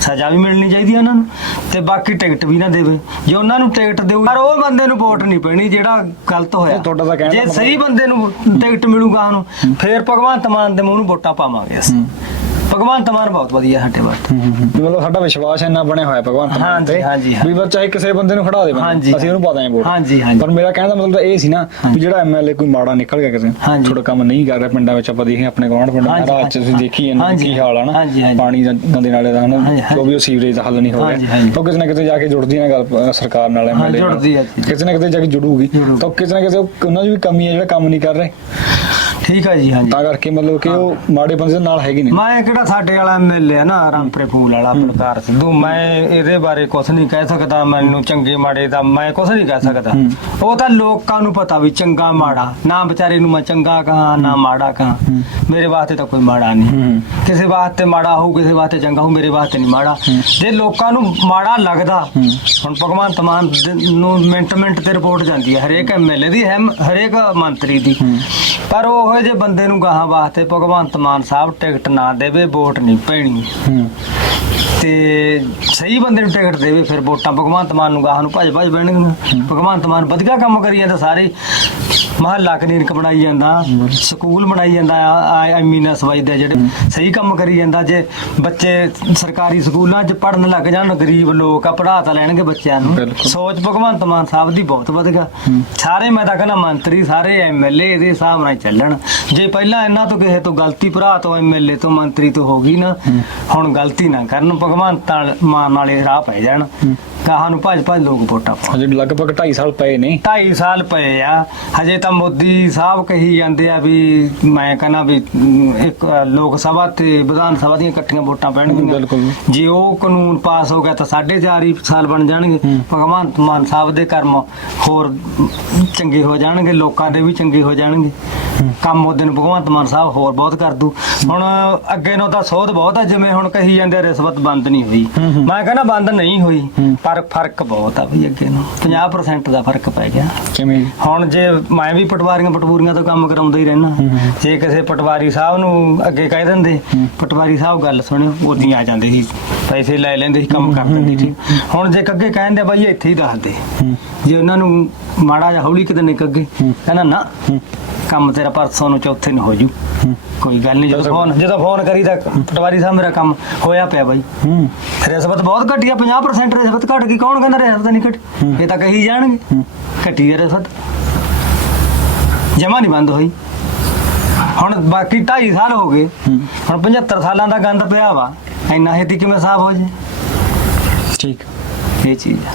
ਸਜ਼ਾ ਵੀ ਮਿਲਣੀ ਚਾਹੀਦੀ ਆ ਉਹਨਾਂ ਨੂੰ ਤੇ ਬਾਕੀ ਟਿਕਟ ਵੀ ਨਾ ਦੇਵੇ। ਜੇ ਉਹਨਾਂ ਨੂੰ ਟਿਕਟ ਦੇਊ ਪਰ ਉਹ ਬੰਦੇ ਨੂੰ ਵੋਟ ਨਹੀਂ ਪੈਣੀ ਜਿਹੜਾ ਗਲਤ ਹੋਇਆ।
ਇਹ ਤੁਹਾਡਾ ਤਾਂ ਕਹਿਣ ਦਾ
ਜੇ ਸਹੀ ਬੰਦੇ ਨੂੰ ਟਿਕਟ ਮਿਲੂਗਾ ਉਹਨੂੰ ਫੇਰ ਭਗਵੰਤ ਮਾਨ ਦੇ ਮੂੰਹ ਨੂੰ ਵੋਟਾਂ ਪਾਵਾਂਗੇ ਅਸੀਂ। ਭਗਵੰਤ ਮਾਨ ਬਹੁਤ ਵਧੀਆ ਸਾਡੇ ਵਾਸਤੇ
ਵੀ ਮਤਲਬ ਸਾਡਾ ਵਿਸ਼ਵਾਸ ਇੰਨਾ ਬਣਿਆ ਹੋਇਆ ਭਗਵੰਤ ਮਾਨ
ਹਾਂਜੀ,
ਤੇ
ਹਾਂਜੀ, ਹਾਂਜੀ।
ਵੀ ਬਸ ਚਾਹੇ ਕਿਸੇ ਬੰਦੇ ਨੂੰ ਖੜਾ ਦੇ ਬੰਦਾ,
ਹਾਂਜੀ,
ਅਸੀਂ ਉਹਨੂੰ ਪਾ ਦਾਂਗੇ ਵੋਟ
ਹਾਂਜੀ, ਹਾਂਜੀ।
ਪਰ ਮੇਰਾ ਕਹਿਣ ਦਾ ਮਤਲਬ ਇਹ ਸੀ ਨਾ ਵੀ ਜਿਹੜਾ ਐਮਐਲਏ ਕੋਈ ਮਾੜਾ ਨਿਕਲ ਗਿਆ ਕਿਸੇ
ਹਾਂਜੀ।
ਥੋੜਾ ਕੰਮ ਨਹੀਂ ਕਰ ਰਿਹਾ ਪਿੰਡਾਂ ਵਿੱਚ ਆਪਾਂ ਦੇਖੇ ਆਪਣੇ ਗਵਾਂਢ ਪਿੰਡਾਂ
ਹਾਂਜੀ,
ਚ ਤੁਸੀਂ
ਹਾਂਜੀ।
ਦੇਖੀ
ਹਾਂਜੀ,
ਕੀ ਹਾਲ ਆ ਨਾ
ਹਾਂਜੀ, ਹਾਂਜੀ।
ਪਾਣੀ ਦਾ ਗੰਦੇ ਨਾਲੇ ਦਾ ਹਨਾ
ਹਾਂਜੀ,
ਵੀ ਉਹ ਸੀਵਰੇਜ ਦਾ ਹੱਲ ਨਹੀਂ ਹੋ
ਹਾਂਜੀ,
ਰਿਹਾ
ਹਾਂਜੀ।
ਤਾਂ ਕਿਸੇ ਨਾ ਕਿਤੇ ਜਾ ਕੇ ਜੁੜਦੀ ਹੈ ਨਾ ਗੱਲ ਸਰਕਾਰ ਨਾਲ ਐਮਐਲਏ
ਜੁੜਦੀ ਹੈ ਜੀ।
ਕਿਸੇ ਨਾ ਕਿਤੇ ਜਾ ਕੇ ਜੁੜੂਗੀ
ਜੁੜੂ।
ਤਾਂ ਕਿਸੇ ਨਾ ਕਿਸੇ ਉਹਨਾਂ ਦੀ ਵੀ ਕਮੀ ਹੈ ਜਿਹੜਾ ਕੰਮ ਨਹੀਂ ਕਰ ਰਹੇ
ਠੀਕ ਹੈ ਜੀ ਹਾਂਜੀ।
ਤਾਂ ਕਰਕੇ ਮਤਲਬ ਕਿ ਉਹ ਮਾੜੇ ਬੰਦੇ ਦੇ ਨਾਲ ਹੈਗੇ ਨੇ।
ਮੈਂ ਕਿਹੜਾ ਸਾਡੇ ਵਾਲਾ ਐਮਐਲਏ ਆ ਨਾ ਰਾਮਪੁਰੇ ਫੂਲ ਵਾਲਾ ਬਲਕਾਰ ਸਿੱਧੂ ਮੈਂ ਇਹਦੇ ਬਾਰੇ ਕੁਝ ਨਹੀਂ ਕਹਿ ਸਕਦਾ ਮੈਨੂੰ ਚੰਗੇ ਮਾੜੇ ਦਾ ਮੈਂ ਕੁਝ ਨਹੀਂ ਕਹਿ ਸਕਦਾ। ਉਹ ਤਾਂ ਲੋਕਾਂ ਨੂੰ ਪਤਾ ਵੀ ਚੰਗਾ ਮਾੜਾ। ਨਾ ਵਿਚਾਰੇ ਨੂੰ ਮੈਂ ਚੰਗਾ ਕਹਾਂ ਨਾ ਮਾੜਾ ਕਹਾਂ। ਮੇਰੇ ਵਾਸਤੇ ਤਾਂ ਕੋਈ ਮਾੜਾ ਨਹੀਂ। ਕਿਸੇ ਵਾਸਤੇ ਮਾੜਾ ਹੋਊ ਕਿਸੇ ਵਾਸਤੇ ਚੰਗਾ ਹੋਊ ਮੇਰੇ ਵਾਸਤੇ ਨਹੀਂ ਮਾੜਾ। ਜੇ ਲੋਕਾਂ ਨੂੰ ਮਾੜਾ ਲੱਗਦਾ। ਹੁਣ ਭਗਵੰਤ ਮਾਨ ਦੇ- ਨੂੰ ਮਿੰਟ ਮਿੰਟ ਤੇ ਰਿਪੋਰਟ ਜਾਂਦੀ ਹੈ ਹਰੇਕ ਐਮਐਲਏ ਦੀ ਹਰੇਕ ਮੰਤਰੀ ਦੀ। ਪਰ ਉਹ ਜੇ ਬੰਦੇ ਨੂੰ ਗਾਹਾਂ ਵਾਸਤੇ ਭਗਵੰਤ ਮਾਨ ਸਾਹਿਬ ਟਿਕਟ ਨਾ ਦੇਵੇ ਵੋਟ ਨਹੀਂ ਪੈਣੀ।
ਹੂੰ।
ਤੇ ਸਹੀ ਬੰਦੇ ਨੂੰ ਟਿਕਟ ਦੇਵੇ ਫਿਰ ਵੋਟਾਂ ਭਗਵੰਤ ਮਾਨ ਨੂੰ ਗਾਹਾਂ ਨੂੰ ਭੱਜ ਭੱਜ ਬਹਿਣਗੀਆਂ। ਭਗਵੰਤ ਮਾਨ ਵਧੀਆ ਕੰਮ ਕਰੀ ਜਾਂਦਾ ਸਾਰੇ ਮਹੱਲਾ ਕਲੀਨਿਕ ਬਣਾਈ ਜਾਂਦਾ ਸਕੂਲ ਬਣਾਈ ਜਾਂਦਾ ਐਮੀਨਾ ਸਵਾਈ ਦੇ ਜਿਹੜੇ ਸਹੀ ਕੰਮ ਕਰੀ ਜਾਂਦਾ ਜੇ ਬੱਚੇ ਸਰਕਾਰੀ ਸਕੂਲਾਂ 'ਚ ਪੜਨ ਲੱਗ ਜਾਣ ਗਰੀਬ ਲੋਕ ਆ ਪੜ੍ਹਾ ਤਾਂ ਲੈਣਗੇ ਬੱਚਿਆਂ ਨੂੰ। ਸੋਚ ਭਗਵੰਤ ਮਾਨ ਸਾਹਿਬ ਦੀ ਬਹੁਤ ਵਧੀਆ ਸਾਰੇ ਮੈਂ ਤਾਂ ਕਹਿੰਦਾ ਮੰਤਰੀ ਸਾਰੇ ਐਮਐਲਏ ਇਹਦੇ ਹਿਸਾਬ ਨਾਲ ਚੱਲਣ। ਜੇ ਪਹਿਲਾਂ ਇਹਨਾਂ ਤੋਂ ਕਿਸੇ ਤੋਂ ਗਲਤੀ ਭਰਾ ਤੋਂ ਐਮਐਲਏ ਤੋਂ ਮੰਤਰੀ ਤੋਂ ਹੋ ਗਈ ਨਾ ਹੁਣ ਗਲਤੀ ਨਾ ਕਰਨ ਭਗਵੰਤ ਮਾਨ ਵਾਲੇ ਰਾਹ ਪੈ ਜਾਣ। ਕਹਾਂ ਨੂੰ ਭੱਜ ਭੱਜ ਲੋਕ ਵੋਟਾਂ ਪਾਉਣ।
ਹਜੇ ਲਗਭਗ 2.5 ਸਾਲ ਪਏ ਨੇ।
2.5 ਸਾਲ ਪਏ ਆ। ਹਜੇ ਤਾਂ ਮੋਦੀ ਸਾਹਿਬ ਕਹੀ ਜਾਂਦੇ ਆ ਵੀ ਮੈਂ ਕਹਿੰਦਾ ਵੀ ਇੱਕ ਲੋਕ ਸਭਾ ਤੇ ਵਿਧਾਨ ਸਭਾ ਦੀਆਂ ਇਕੱਠੀਆਂ ਵੋਟਾਂ ਪੈਣਗੀਆਂ।
ਬਿਲਕੁਲ।
ਜੇ ਉਹ ਕਾਨੂੰਨ ਪਾਸ ਹੋ ਗਿਆ ਤਾਂ 4.5 ਹੀ ਸਾਲ ਬਣ ਜਾਣਗੇ। ਭਗਵੰਤ ਮਾਨ ਸਾਹਿਬ ਦੇ ਕਰਮ ਹੋਰ ਚੰਗੇ ਹੋ ਜਾਣਗੇ ਲੋਕਾਂ ਦੇ ਵੀ ਚੰਗੇ ਹੋ ਜਾਣਗੇ। ਕੰਮ ਉਹਦੇ ਨੂੰ ਭਗਵੰਤ ਮਾਨ ਸਾਹਿਬ ਹੋਰ ਬਹੁਤ ਕਰ ਦੂ। ਹੁਣ ਅੱਗੇ ਨੂੰ ਤਾਂ ਸੋਧ ਬਹੁਤ ਹੈ ਜਿਵੇਂ ਹੁਣ ਕਹੀ ਜਾਂਦੇ ਆ, ਰਿਸ਼ਵਤ ਬੰਦ ਨਹੀਂ ਹੋਈ। ਮੈਂ ਕਹਿੰਦਾ ਬੰਦ ਨਹੀਂ ਹੋਈ। ਪਰ ਫ਼ਰਕ ਬਹੁਤ ਆ ਵੀ ਅੱਗੇ ਨੂੰ। 50% ਦਾ ਫ਼ਰਕ ਪੈ ਗਿਆ।
ਕਿਵੇਂ?
ਹੁਣ ਜੇ ਮੈਂ ਵੀ ਪਟਵਾਰੀਆਂ ਪਟਵੂਰੀਆਂ ਤੋਂ ਕੰਮ ਕਰਾਉਂਦਾ ਹੀ ਰਹਿਣਾ। ਜੇ ਕਿਸੇ ਪਟਵਾਰੀ ਸਾਹਿਬ ਨੂੰ ਅੱਗੇ ਕਹਿ ਦਿੰਦੇ। ਪਟਵਾਰੀ ਸਾਹਿਬ ਗੱਲ ਸੁਣਿਓ ਉਦੋਂ ਆ ਜਾਂਦੇ ਸੀ। ਪੈਸੇ ਲੈ ਲੈਂਦੇ ਸੀ ਕੰਮ ਕਰ ਦਿੰਦੇ ਸੀ। ਹੁਣ ਜੇ ਅੱਗੇ ਕਹਿੰਦੇ ਬਾਈ ਇੱਥੇ ਹੀ ਦੱਸ ਦੇ। ਜੇ ਉਹਨਾਂ ਨੂੰ ਮਾੜਾ ਜਿਹਾ ਹੌਲੀ ਕਿਤੇ ਨਿਕ ਅੱਗੇ। ਕਹਿੰਦਾ ਨਾ। ਕੰਮ ਤੇਰਾ ਪਰਸੋਂ ਨੂੰ ਚੌਥੇ ਨੂੰ ਹੋ। ਜੂ ਕੋਈ ਗੱਲ ਨਹੀਂ ਜਦੋਂ। ਫੋਨ ਜਦੋਂ ਫੋਨ ਕਰੀਦਾ ਪਟਵਾਰੀ ਸਾਹਿਬ ਮੇਰਾ ਕੰਮ ਹੋਇਆ ਪਿਆ ਬਾਈ।
ਹੂੰ।
ਰਿਸ਼ਵਤ ਬਹੁਤ ਘਟੀ ਆ 50% ਰਿਸ਼ਵਤ ਘਟ ਗਈ। ਕੌਣ ਕਹਿੰਦਾ ਰਿਸ਼ਵਤ ਨਹੀਂ ਘਟੀ। ਇਹ ਤਾਂ ਕਹੀ ਜਾਣਗੇ। ਘਟੀ ਹੈ ਰਿਸ਼ਵਤ। ਜਮਾ ਨਹੀਂ ਬੰਦ ਹੋਈ। ਹੁਣ ਬਾਕੀ 2.5 ਸਾਲ ਹੋ ਗਏ। ਹੁਣ 75 ਸਾਲਾਂ ਦਾ ਗੰਦ ਪਿਆ ਵਾ। ਇੰਨਾ ਛੇਤੀ ਕਿਵੇਂ ਸਾਫ਼ ਹੋ ਜੇ?
ਠੀਕ।
ਇਹ ਚੀਜ਼ ਆ।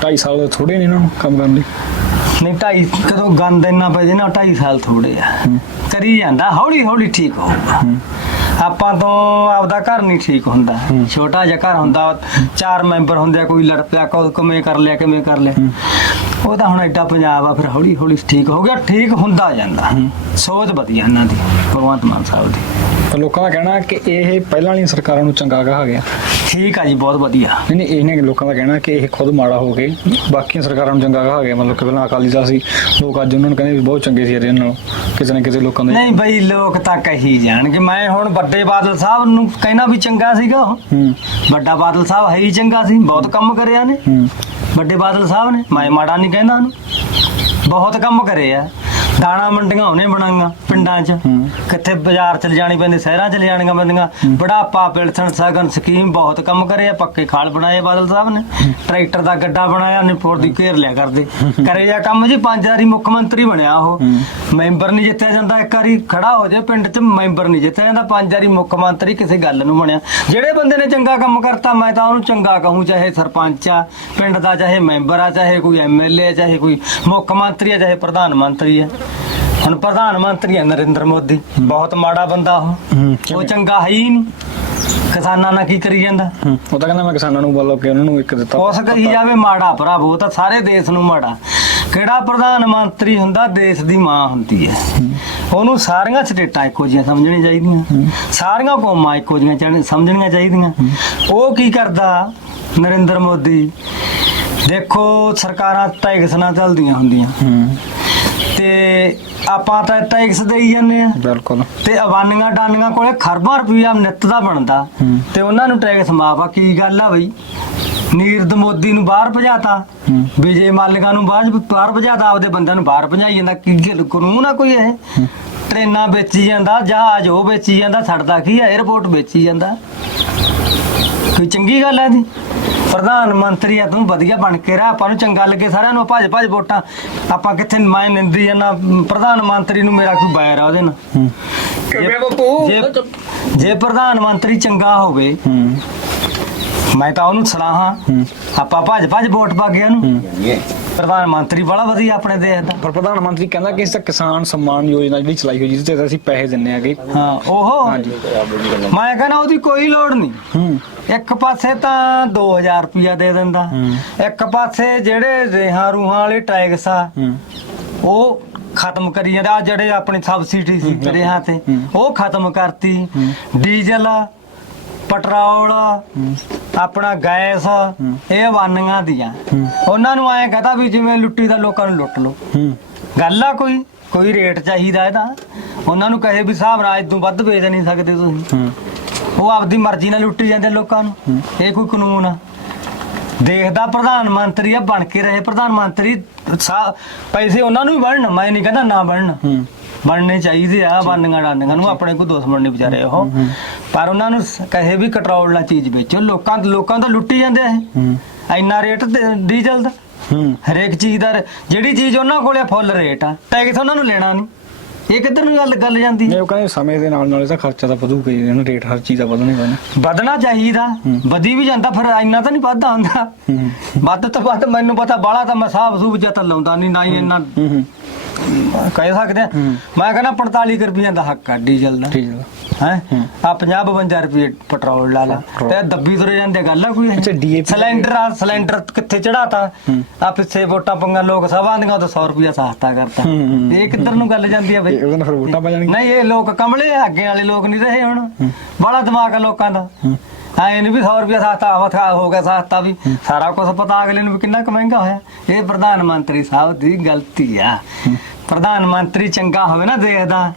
2.5 ਸਾਲ ਥੋੜੇ ਨੇ ਇਹਨਾਂ ਨੂੰ ਕੰਮ ਕਰਨ ਲਈ।
ਨਹੀਂ, ਢਾਈ ਕਦੋਂ ਗੰਦ ਇੰਨਾ ਪੈ ਜੇ ਨਾ 2.5 ਸਾਲ ਥੋੜੇ ਆ। ਕਰੀ ਜਾਂਦਾ ਹੌਲੀ ਹੌਲੀ ਠੀਕ ਹੋਊਗਾ। ਆਪਾਂ ਤੋਂ ਆਪਦਾ ਘਰ ਨਹੀਂ ਠੀਕ ਹੁੰਦਾ। ਛੋਟਾ ਜਿਹਾ ਘਰ ਹੁੰਦਾ ਚਾਰ ਮੈਂਬਰ ਹੁੰਦੇ ਆ ਕੋਈ ਲੜ ਪਿਆ ਕੋਈ ਕਿਵੇਂ ਕਰ ਲਿਆ ਕਿਵੇਂ ਕਰ ਲਿਆ। ਉਹ ਤਾਂ ਹੁਣ ਐਡਾ ਪੰਜਾਬ ਆ ਫਿਰ ਹੌਲੀ ਹੌਲੀ ਠੀਕ ਹੋ ਗਿਆ ਠੀਕ ਹੁੰਦਾ ਜਾਂਦਾ। ਸੋਚ ਵਧੀਆ ਇਹਨਾਂ ਦੀ ਭਗਵੰਤ ਮਾਨ ਸਾਹਿਬ ਦੀ।
ਪਰ ਲੋਕਾਂ ਦਾ ਕਹਿਣਾ ਕਿ ਇਹ ਪਹਿਲਾਂ ਵਾਲੀਆਂ ਸਰਕਾਰਾਂ ਨੂੰ ਚੰਗਾ ਕਹਾ ਗਿਆ।
ਠੀਕ ਆ ਜੀ ਬਹੁਤ ਵਧੀਆ।
ਨਹੀਂ ਨਹੀਂ ਇਹਨੇ ਲੋਕਾਂ ਦਾ ਕਹਿਣਾ ਕਿ ਇਹ ਖੁਦ ਮਾੜਾ ਹੋ ਕੇ ਬਾਕੀਆਂ ਸਰਕਾਰਾਂ ਨੂੰ ਚੰਗਾ ਕਹਾ ਗਿਆ। ਮਤਲਬ ਕਿ ਪਹਿਲਾਂ ਅਕਾਲੀ ਦਲ ਸੀ ਲੋਕ ਅੱਜ ਉਹਨਾਂ ਨੂੰ ਕਹਿੰਦੇ ਵੀ ਬਹੁਤ ਚੰਗੇ ਸੀ ਇਹਨਾਂ ਨੂੰ ਕਿਸੇ ਨਾ ਕਿਸੇ ਲੋਕਾਂ ਦੇ
ਨਹੀਂ ਬਈ ਲੋਕ ਤਾਂ ਕਹੀ ਜਾਣਗੇ। ਮੈਂ ਹੁਣ ਵੱਡੇ ਬਾਦਲ ਸਾਹਿਬ ਨੂੰ ਕਹਿਣਾ ਵੀ ਚੰਗਾ ਸੀਗਾ ਉਹ।
ਹੂੰ।
ਵੱਡਾ ਬਾਦਲ ਸਾਹਿਬ ਹੈ ਹੀ ਚੰਗਾ ਸੀ ਬਹੁਤ ਕੰਮ ਕਰਿਆ ਨੇ।
ਹੂੰ।
ਵੱਡੇ ਬਾਦਲ ਸਾਹਿਬ ਨੇ ਮੈਂ ਮਾੜਾ ਨਹੀਂ ਕਹਿੰਦਾ ਉਹਨੂੰ। ਬਹੁਤ ਕੰਮ ਕਰੇ ਆ। ਦਾਣਾ ਮੰਡੀਆਂ ਉਹਨੇ ਬਣਾਈਆਂ ਪਿੰਡਾਂ 'ਚ। ਕਿੱਥੇ ਬਾਜ਼ਾਰ ਚ ਜਾਣੀ ਪੈਂਦੀ ਸ਼ਹਿਰਾਂ ਚ ਲਿਜਾਣੀਆਂ ਪੈਂਦੀਆਂ। ਬੁਢਾਪਾ ਪਿਲਸਣ ਸਗਨ ਸਕੀਮ ਬਹੁਤ ਕੰਮ ਕਰੇ ਆ ਪੱਕੇ ਖਾਲ ਬਣਾਏ ਬਾਦਲ ਸਾਹਿਬ ਨੇ। ਟਰੈਕਟਰ ਦਾ ਗੱਡਾ ਬਣਾਇਆ ਨਿਪੁਰ ਦੀ ਘੇਰ ਲਿਆ ਕਰਦੇ। ਕਰੇ ਆ ਕੰਮ ਜੀ ਪੰਜ ਵਾਰੀ ਮੁੱਖ ਮੰਤਰੀ ਬਣਿਆ ਉਹ। ਮੈਂਬਰ ਨਹੀਂ ਜਿੱਤਿਆ ਜਾਂਦਾ ਇੱਕ ਵਾਰੀ ਖੜਾ ਹੋ ਜਾਏ ਪਿੰਡ 'ਚ ਮੈਂਬਰ ਨਹੀਂ ਜਿੱਤਿਆ ਜਾਂਦਾ ਪੰਜ ਵਾਰੀ ਮੁੱਖ ਮੰਤਰੀ ਕਿਸੇ ਗੱਲ ਨੂੰ ਬਣਿਆ। ਜਿਹੜੇ ਬੰਦੇ ਨੇ ਚੰਗਾ ਕੰਮ ਕਰਤਾ ਮੈਂ ਤਾਂ ਉਹਨੂੰ ਚੰਗਾ ਕਹੂੰ ਚਾਹੇ ਸਰਪੰਚ ਆ ਪਿੰਡ ਦਾ ਚਾਹੇ ਮੈਂਬਰ ਆ ਚਾਹੇ ਕੋਈ ਐਮਐਲਏ ਚਾਹੇ ਕੋਈ ਮੁੱਖ ਮੰਤਰੀ ਆ ਚਾਹੇ ਪ੍ਰਧਾਨ ਮੰਤਰੀ ਆ। ਹੁਣ ਪ੍ਰਧਾਨ ਮੰਤਰੀ ਆ ਨਰਿੰਦਰ ਮੋਦੀ। ਬਹੁਤ ਮਾੜਾ ਬੰਦਾ ਉਹ।
ਹੂੰ
ਉਹ? ਚੰਗਾ ਹੈ ਹੀ ਨਹੀਂ। ਕਿਸਾਨਾਂ ਨਾਲ ਕੀ ਕਰੀ ਜਾਂਦਾ?
ਹੂੰ ਉਹ ਤਾਂ ਕਹਿੰਦਾ ਮੈਂ ਕਿਸਾਨਾਂ ਨੂੰ ਮਤਲਬ ਕਿ ਉਹਨਾਂ ਨੂੰ ਇੱਕ ਦਿੱਤਾ
ਉਸ ਕਹੀ ਜਾਵੇ ਮਾੜਾ ਭਰਾਵੋ ਤਾਂ ਸਾਰੇ ਦੇਸ਼ ਨੂੰ ਮਾੜਾ। ਕਿਹੜਾ ਪ੍ਰਧਾਨ ਮੰਤਰੀ ਹੁੰਦਾ? ਦੇਸ਼ ਦੀ ਮਾਂ ਹੁੰਦੀ ਹੈ। ਉਹਨੂੰ ਸਾਰੀਆਂ ਸਟੇਟਾਂ ਇੱਕੋ ਜਿਹੀਆਂ ਸਮਝਣੀਆਂ ਚਾਹੀਦੀਆਂ। ਸਾਰੀਆਂ ਕੌਮਾਂ ਇੱਕੋ ਜਿਹੀਆਂ ਸਮਝਣੀਆਂ ਚਾਹੀਦੀਆਂ। ਉਹ ਕੀ ਕਰਦਾ? ਨਰਿੰਦਰ ਮੋਦੀ। ਦੇਖੋ ਸਰਕਾਰਾਂ ਟੈਕਸ ਨਾਲ ਚੱਲਦੀਆਂ ਹੁੰਦੀਆਂ।
ਹੂੰ।
ਤੇ ਆਪਾਂ ਤਾਂ ਟੈਕਸ ਦੇਈ ਜਾਂਦੇ ਆ
ਬਿਲਕੁਲ।
ਤੇ ਅਵਾਨੀਆਂ ਡਾਨੀਆਂ ਕੋਲੇ ਖਰਬਾਂ ਰੁਪਈਆ ਨਿੱਤ ਦਾ ਬਣਦਾ। ਤੇ ਉਹਨਾਂ ਨੂੰ ਟੈਕਸ ਮਾਫ ਆ ਕੀ ਗੱਲ ਆ ਬਈ? ਨੀਰਦ ਮੋਦੀ ਨੂੰ ਬਾਹਰ ਭਜਾਤਾ। ਵਿਜੇ ਮਾਲਿਕਾ ਨੂੰ ਬਾਹਰ ਬਾਹਰ ਭਜਾਤਾ ਆਪਦੇ ਬੰਦਿਆਂ ਨੂੰ ਬਾਹਰ ਭਜਾਈ ਜਾਂਦਾ। ਕੀ ਗੱਲ ਕਾਨੂੰਨ ਆ ਕੋਈ ਇਹ? ਟ੍ਰੇਨਾਂ ਵੇਚੀ ਜਾਂਦਾ ਜਹਾਜ਼ ਉਹ ਵੇਚੀ ਜਾਂਦਾ ਛੱਡਦਾ ਕੀ ਆ? 에어ਪੋਰਟ ਵੇਚੀ ਜਾਂਦਾ। ਕੋਈ ਚੰਗੀ ਗੱਲ ਹੈ ਦੀ ਪ੍ਰਧਾਨ ਮੰਤਰੀ ਆ ਤੂੰ ਵਧੀਆ ਬਣ ਕੇ ਰਹਿ ਆਪਾਂ ਨੂੰ ਚੰਗਾ ਲੱਗੇ ਸਾਰਿਆਂ ਨੂੰ ਭੱਜ ਭੱਜ ਵੋਟਾਂ। ਆਪਾਂ ਕਿੱਥੇ ਮੈਂ ਨਿੰਦੀ ਜਾਂਦਾ ਪ੍ਰਧਾਨ ਮੰਤਰੀ ਨੂੰ ਮੇਰਾ ਕੋਈ ਬੈਰ ਆ ਉਹਦੇ ਨਾਲ।
ਹੂੰ।
ਕਿਵੇਂ ਜੇ ਜੇ ਪ੍ਰਧਾਨ ਮੰਤਰੀ ਚੰਗਾ ਹੋਵੇ
ਹੂੰ।
ਮੈਂ ਤਾਂ ਉਹਨੂੰ ਸਲਾਹਾਂ।
ਹੂੰ।
ਆਪਾਂ ਭੱਜ ਭੱਜ ਵੋਟ ਪਾ ਗਿਆ ਨੂੰ
ਹੂੰ।
ਪ੍ਰਧਾਨ ਮੰਤਰੀ ਬੜਾ ਵਧੀਆ ਆਪਣੇ ਦੇਸ਼ ਦਾ
ਪਰ ਪ੍ਰਧਾਨ ਮੰਤਰੀ ਕਹਿੰਦਾ ਕਿ ਇਸ ਤਾਂ ਕਿਸਾਨ ਸਨਮਾਨ ਯੋਜਨਾ ਜਿਹੜੀ ਚਲਾਈ ਹੋਈ ਜਿਹਦੇ ਤੇ ਅਸੀਂ ਪੈਸੇ ਦਿੰਨੇ ਆਗੇ।
ਹਾਂ ਉਹ ਮੈਂ ਕਹਿੰਦਾ ਉਹਦੀ ਕੋਈ ਲੋੜ ਨਹੀਂ।
ਹੂੰ।
ਇੱਕ ਪਾਸੇ ਤਾਂ 2000 ਰੁਪਿਆ ਦੇ ਦਿੰਦਾ। ਇੱਕ ਪਾਸੇ ਜਿਹੜੇ ਰੇਹਾਂ ਰੂਹਾਂ ਵਾਲੇ ਟੈਕਸ ਆ ਉਹ ਖਤਮ ਕਰੀ ਜਾਂਦਾ। ਜਿਹੜੇ ਆਪਣੀ ਸਬਸਿਡੀ ਸੀ ਰੇਹਾਂ ਤੇ। ਉਹ ਖਤਮ ਕਰਤੀ। ਡੀਜ਼ਲ ਪੈਟਰੋਲ ਆਪਣਾ ਗੈਸ ਇਹ ਵਾਨੀਆਂ ਦੀਆਂ।
ਹੂੰ।
ਉਹਨਾਂ ਨੂੰ ਐਂ ਕਹਤਾ ਵੀ ਜਿਵੇਂ ਲੁੱਟੀ ਦਾ ਲੋਕਾਂ ਨੂੰ ਲੁੱਟ ਲਓ।
ਹੂੰ।
ਗੱਲ ਆ ਕੋਈ? ਕੋਈ ਰੇਟ ਚਾਹੀਦਾ ਇਹਦਾ? ਉਹਨਾਂ ਨੂੰ ਕਹੇ ਵੀ ਹਿਸਾਬ ਨਾਲ ਇਦੋਂ ਵੱਧ ਵੇਚ ਨਹੀਂ ਸਕਦੇ ਤੁਸੀਂ।
ਹੂੰ।
ਉਹ ਆਪਦੀ ਮਰਜ਼ੀ ਨਾਲ ਲੁੱਟੀ ਜਾਂਦੇ ਲੋਕਾਂ ਨੂੰ। ਇਹ ਕੋਈ ਕਾਨੂੰਨ ਆ। ਦੇਸ਼ ਦਾ ਪ੍ਰਧਾਨ ਮੰਤਰੀ ਆ ਬਣ ਕੇ ਰਹੇ ਪ੍ਰਧਾਨ ਮੰਤਰੀ। ਪੈਸੇ ਉਹਨਾਂ ਨੂੰ ਵੀ ਬਣਨ ਮੈਂ ਨਹੀਂ ਕਹਿੰਦਾ ਨਾ ਬਣਨ
ਹੂੰ।
ਬਣਨੇ ਚਾਹੀਦੇ ਆ ਬਾਨੀਆਂ ਡਾਨੀਆਂ ਨੂੰ ਆਪਣੇ ਕੋਈ ਦੁਸ਼ਮਣ ਨਹੀਂ ਵਿਚਾਰੇ ਉਹ। ਪਰ ਉਹਨਾਂ ਨੂੰ ਸ- ਕਹੇ ਵੀ ਕੰਟਰੋਲ ਨਾਲ ਚੀਜ਼ ਵੇਚੋ। ਲੋਕਾਂ ਲੋਕਾਂ ਤੋਂ ਲੁੱਟੀ ਜਾਂਦੇ ਆ ਇਹ।
ਹੂੰ।
ਇੰਨਾ ਰੇਟ ਤੇ ਡੀਜ਼ਲ ਦਾ।
ਹੂੰ।
ਹਰੇਕ ਚੀਜ਼ ਦਾ ਰੇ- ਜਿਹੜੀ ਚੀਜ਼ ਉਹਨਾਂ ਕੋਲੇ ਫੁੱਲ ਰੇਟ ਆ ਟੈਕਸ ਉਹਨਾਂ ਨੂੰ ਲੈਣਾ ਨਹੀਂ ਇਹ ਕਿੱਧਰ ਨੂੰ ਗੱਲ ਗੱਲ ਜਾਂਦੀ?
ਨਹੀਂ ਉਹ ਕਹਿੰਦੇ ਸਮੇਂ ਦੇ ਨਾਲ ਨਾਲ ਇਹਦਾ ਖਰਚਾ ਤਾਂ ਵਧੂਗਾ ਹੀ ਇਹਨੂੰ ਰੇਟ ਹਰ ਚੀਜ਼ ਦਾ ਵਧਣਾ ਹੀ ਵਧਣਾ।
ਚਾਹੀਦਾ। ਵਧੀ ਵੀ ਜਾਂਦਾ ਫਿਰ ਇੰਨਾ ਤਾਂ ਨਹੀਂ ਵੱਧਦਾ ਹੁੰਦਾ।
ਹੂੰ।
ਵੱਧ ਤੋਂ ਵੱਧ ਮੈਨੂੰ ਪਤਾ ਬਾਹਲਾ ਤਾਂ ਮੈਂ ਹਿਸਾਬ ਸੂਬ ਜਿਹਾ ਤਾਂ ਲਾਉਂਦਾ ਨਹੀਂ ਨਾ ਹੀ। ਇੰਨਾ
ਹੂੰ ਹੂੰ।
ਕਹਿ ਸਕਦੇ ਆ। ਮੈਂ ਕਹਿੰਦਾ 45 ਰੁਪਈਆ ਦਾ ਹੱਕ ਆ ਡੀਜ਼ਲ ਦਾ।
ਹੈ।
ਆ 50 52 ਰੁਪਏ ਪੈਟਰੋਲ ਲਾ ਲਾ। ਤੇ ਦੱਬੀ ਤੁਰੇ ਜਾਂਦੇ ਗੱਲ ਆ ਕੋਈ?
ਅੱਛਾ, DAP
ਸਿਲੰਡਰ ਆ ਸਿਲੰਡਰ ਕਿੱਥੇ ਚੜਾਤਾ। ਆ ਪਿੱਛੇ ਵੋਟਾਂ ਪੰਗਾ ਲੋਕ ਸਭਾ ਦੀਆਂ ਤਾਂ 100 ਰੁਪਿਆ ਸਸਤਾ ਕਰਤਾ। ਇਹ ਕਿੱਧਰ ਨੂੰ ਗੱਲ ਜਾਂਦੀ ਆ ਬਈ?
ਨਾਲ ਫਿਰ ਵੋਟਾਂ ਪਾ ਜਾਣਗੀਆਂ।
ਨਹੀਂ ਇਹ ਲੋਕ ਕਮਲੇ ਆ, ਅੱਗੇ ਵਾਲੇ ਲੋਕ ਨਹੀਂ ਰਹੇ ਹੁਣ। ਬੜਾ ਦਿਮਾਗ ਆ ਲੋਕਾਂ ਦਾ।
ਹੂੰ।
ਨਹੀਂ ਵੀ 100 ਰੁਪਿਆ ਸਸਤਾ ਆਵਾ ਹੋ ਗਿਆ ਸਸਤਾ ਵੀ। ਸਾਰਾ ਕੁਝ ਪਤਾ ਅਗਲੇ ਨੂੰ ਵੀ ਕਿੰਨਾ ਕੁ ਮਹਿੰਗਾ ਹੋਇਆ। ਇਹ ਪ੍ਰਧਾਨ ਮੰਤਰੀ ਸਾਹਿਬ ਦੀ ਗਲਤੀ ਆ। ਪ੍ਰਧਾਨ ਮੰਤਰੀ ਚੰਗਾ ਹੋਵੇ ਨਾ ਦੇਸ਼ ਦਾ।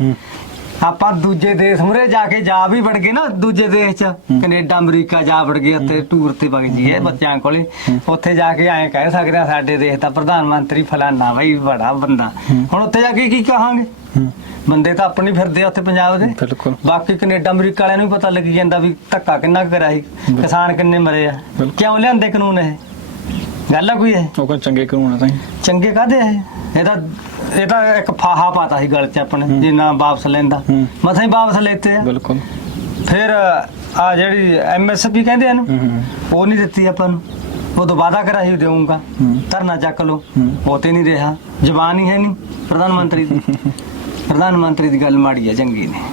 ਆਪਾਂ ਦੂਜੇ ਦੇਸ਼ ਮੁਰੇ ਜਾ ਕੇ ਜਾ ਵੀ ਵੜ ਗਏ ਨਾ ਦੂਜੇ ਦੇਸ਼ ਚ। ਕੈਨੇਡਾ ਅਮਰੀਕਾ ਜਾ ਵੜ ਗਏ ਉੱਥੇ ਟੂਰ ਤੇ ਵਗ ਜੀਏ ਬੱਚਿਆਂ ਕੋਲੇ। ਉੱਥੇ ਜਾ ਕੇ ਐਂ ਕਹਿ ਸਕਦੇ ਆ ਸਾਡੇ ਦੇਸ਼ ਦਾ ਪ੍ਰਧਾਨ ਮੰਤਰੀ ਫਲਾਨਾ ਬਈ ਬੜਾ ਬੰਦਾ। ਹੁਣ ਉੱਥੇ ਜਾ ਕੇ ਕੀ ਕਹਾਂਗੇ? ਬੰਦੇ ਤਾਂ ਆਪਣੇ ਫਿਰਦੇ ਆ ਉੱਥੇ ਪੰਜਾਬ ਦੇ।
ਬਿਲਕੁਲ।
ਬਾਕੀ ਕੈਨੇਡਾ ਅਮਰੀਕਾ ਵਾਲਿਆਂ ਨੂੰ ਵੀ ਪਤਾ ਲੱਗੀ ਜਾਂਦਾ ਵੀ ਧੱਕਾ ਕਿੰਨਾ ਕੁ ਕਰਿਆ ਸੀ। ਕਿਸਾਨ ਕਿੰਨੇ ਮਰੇ ਆ। ਕਿਉਂ ਲਿਆਂਦੇ ਕਾਨੂੰਨ ਇਹ? ਗੱਲ ਆ ਕੋਈ ਇਹ?
ਉਹ ਕਹਿੰਦੇ ਚੰਗੇ ਆ ਤਾਂ ਹੀ।
ਚੰਗੇ ਕਾਦੇ ਇਹ? ਇਹ ਤਾਂ ਇਹ ਤਾਂ ਇੱਕ ਫਾਹਾ ਪਾਤਾ ਸੀ ਗਲ 'ਚ ਆਪਣੇ ਜਿੰਨਾ ਵਾਪਸ ਲੈਂਦਾ।
ਹੂੰ।
ਮਸਾਂ ਹੀ ਵਾਪਸ ਲੈਤੇ ਆ।
ਬਿਲਕੁਲ।
ਫਿਰ ਆ ਜਿਹੜੀ ਐਮਐਸਪੀ ਕਹਿੰਦੇ ਆ ਨੂੰ
ਹੂੰ ਹੂੰ।
ਉਹ ਨਹੀਂ ਦਿੱਤੀ ਆਪਾਂ ਨੂੰ। ਉਹ ਤੋਂ ਵਾਅਦਾ ਕਰਾ ਸੀ ਦੇਵਾਂਗਾ
ਹੂੰ।
ਧਰਨਾ ਚੱਕ ਲਓ।
ਹੂੰ।
ਉਹ ਤੇ ਨਹੀਂ ਰਿਹਾ। ਜ਼ਬਾਨ ਹੀ ਹੈ ਨਹੀਂ ਪ੍ਰਧਾਨ ਮੰਤਰੀ ਦੀ। [laughs] ਪ੍ਰਧਾਨ ਮੰਤਰੀ ਦੀ ਗੱਲ ਮਾੜੀ ਆ ਚੰਗੀ ਨੇ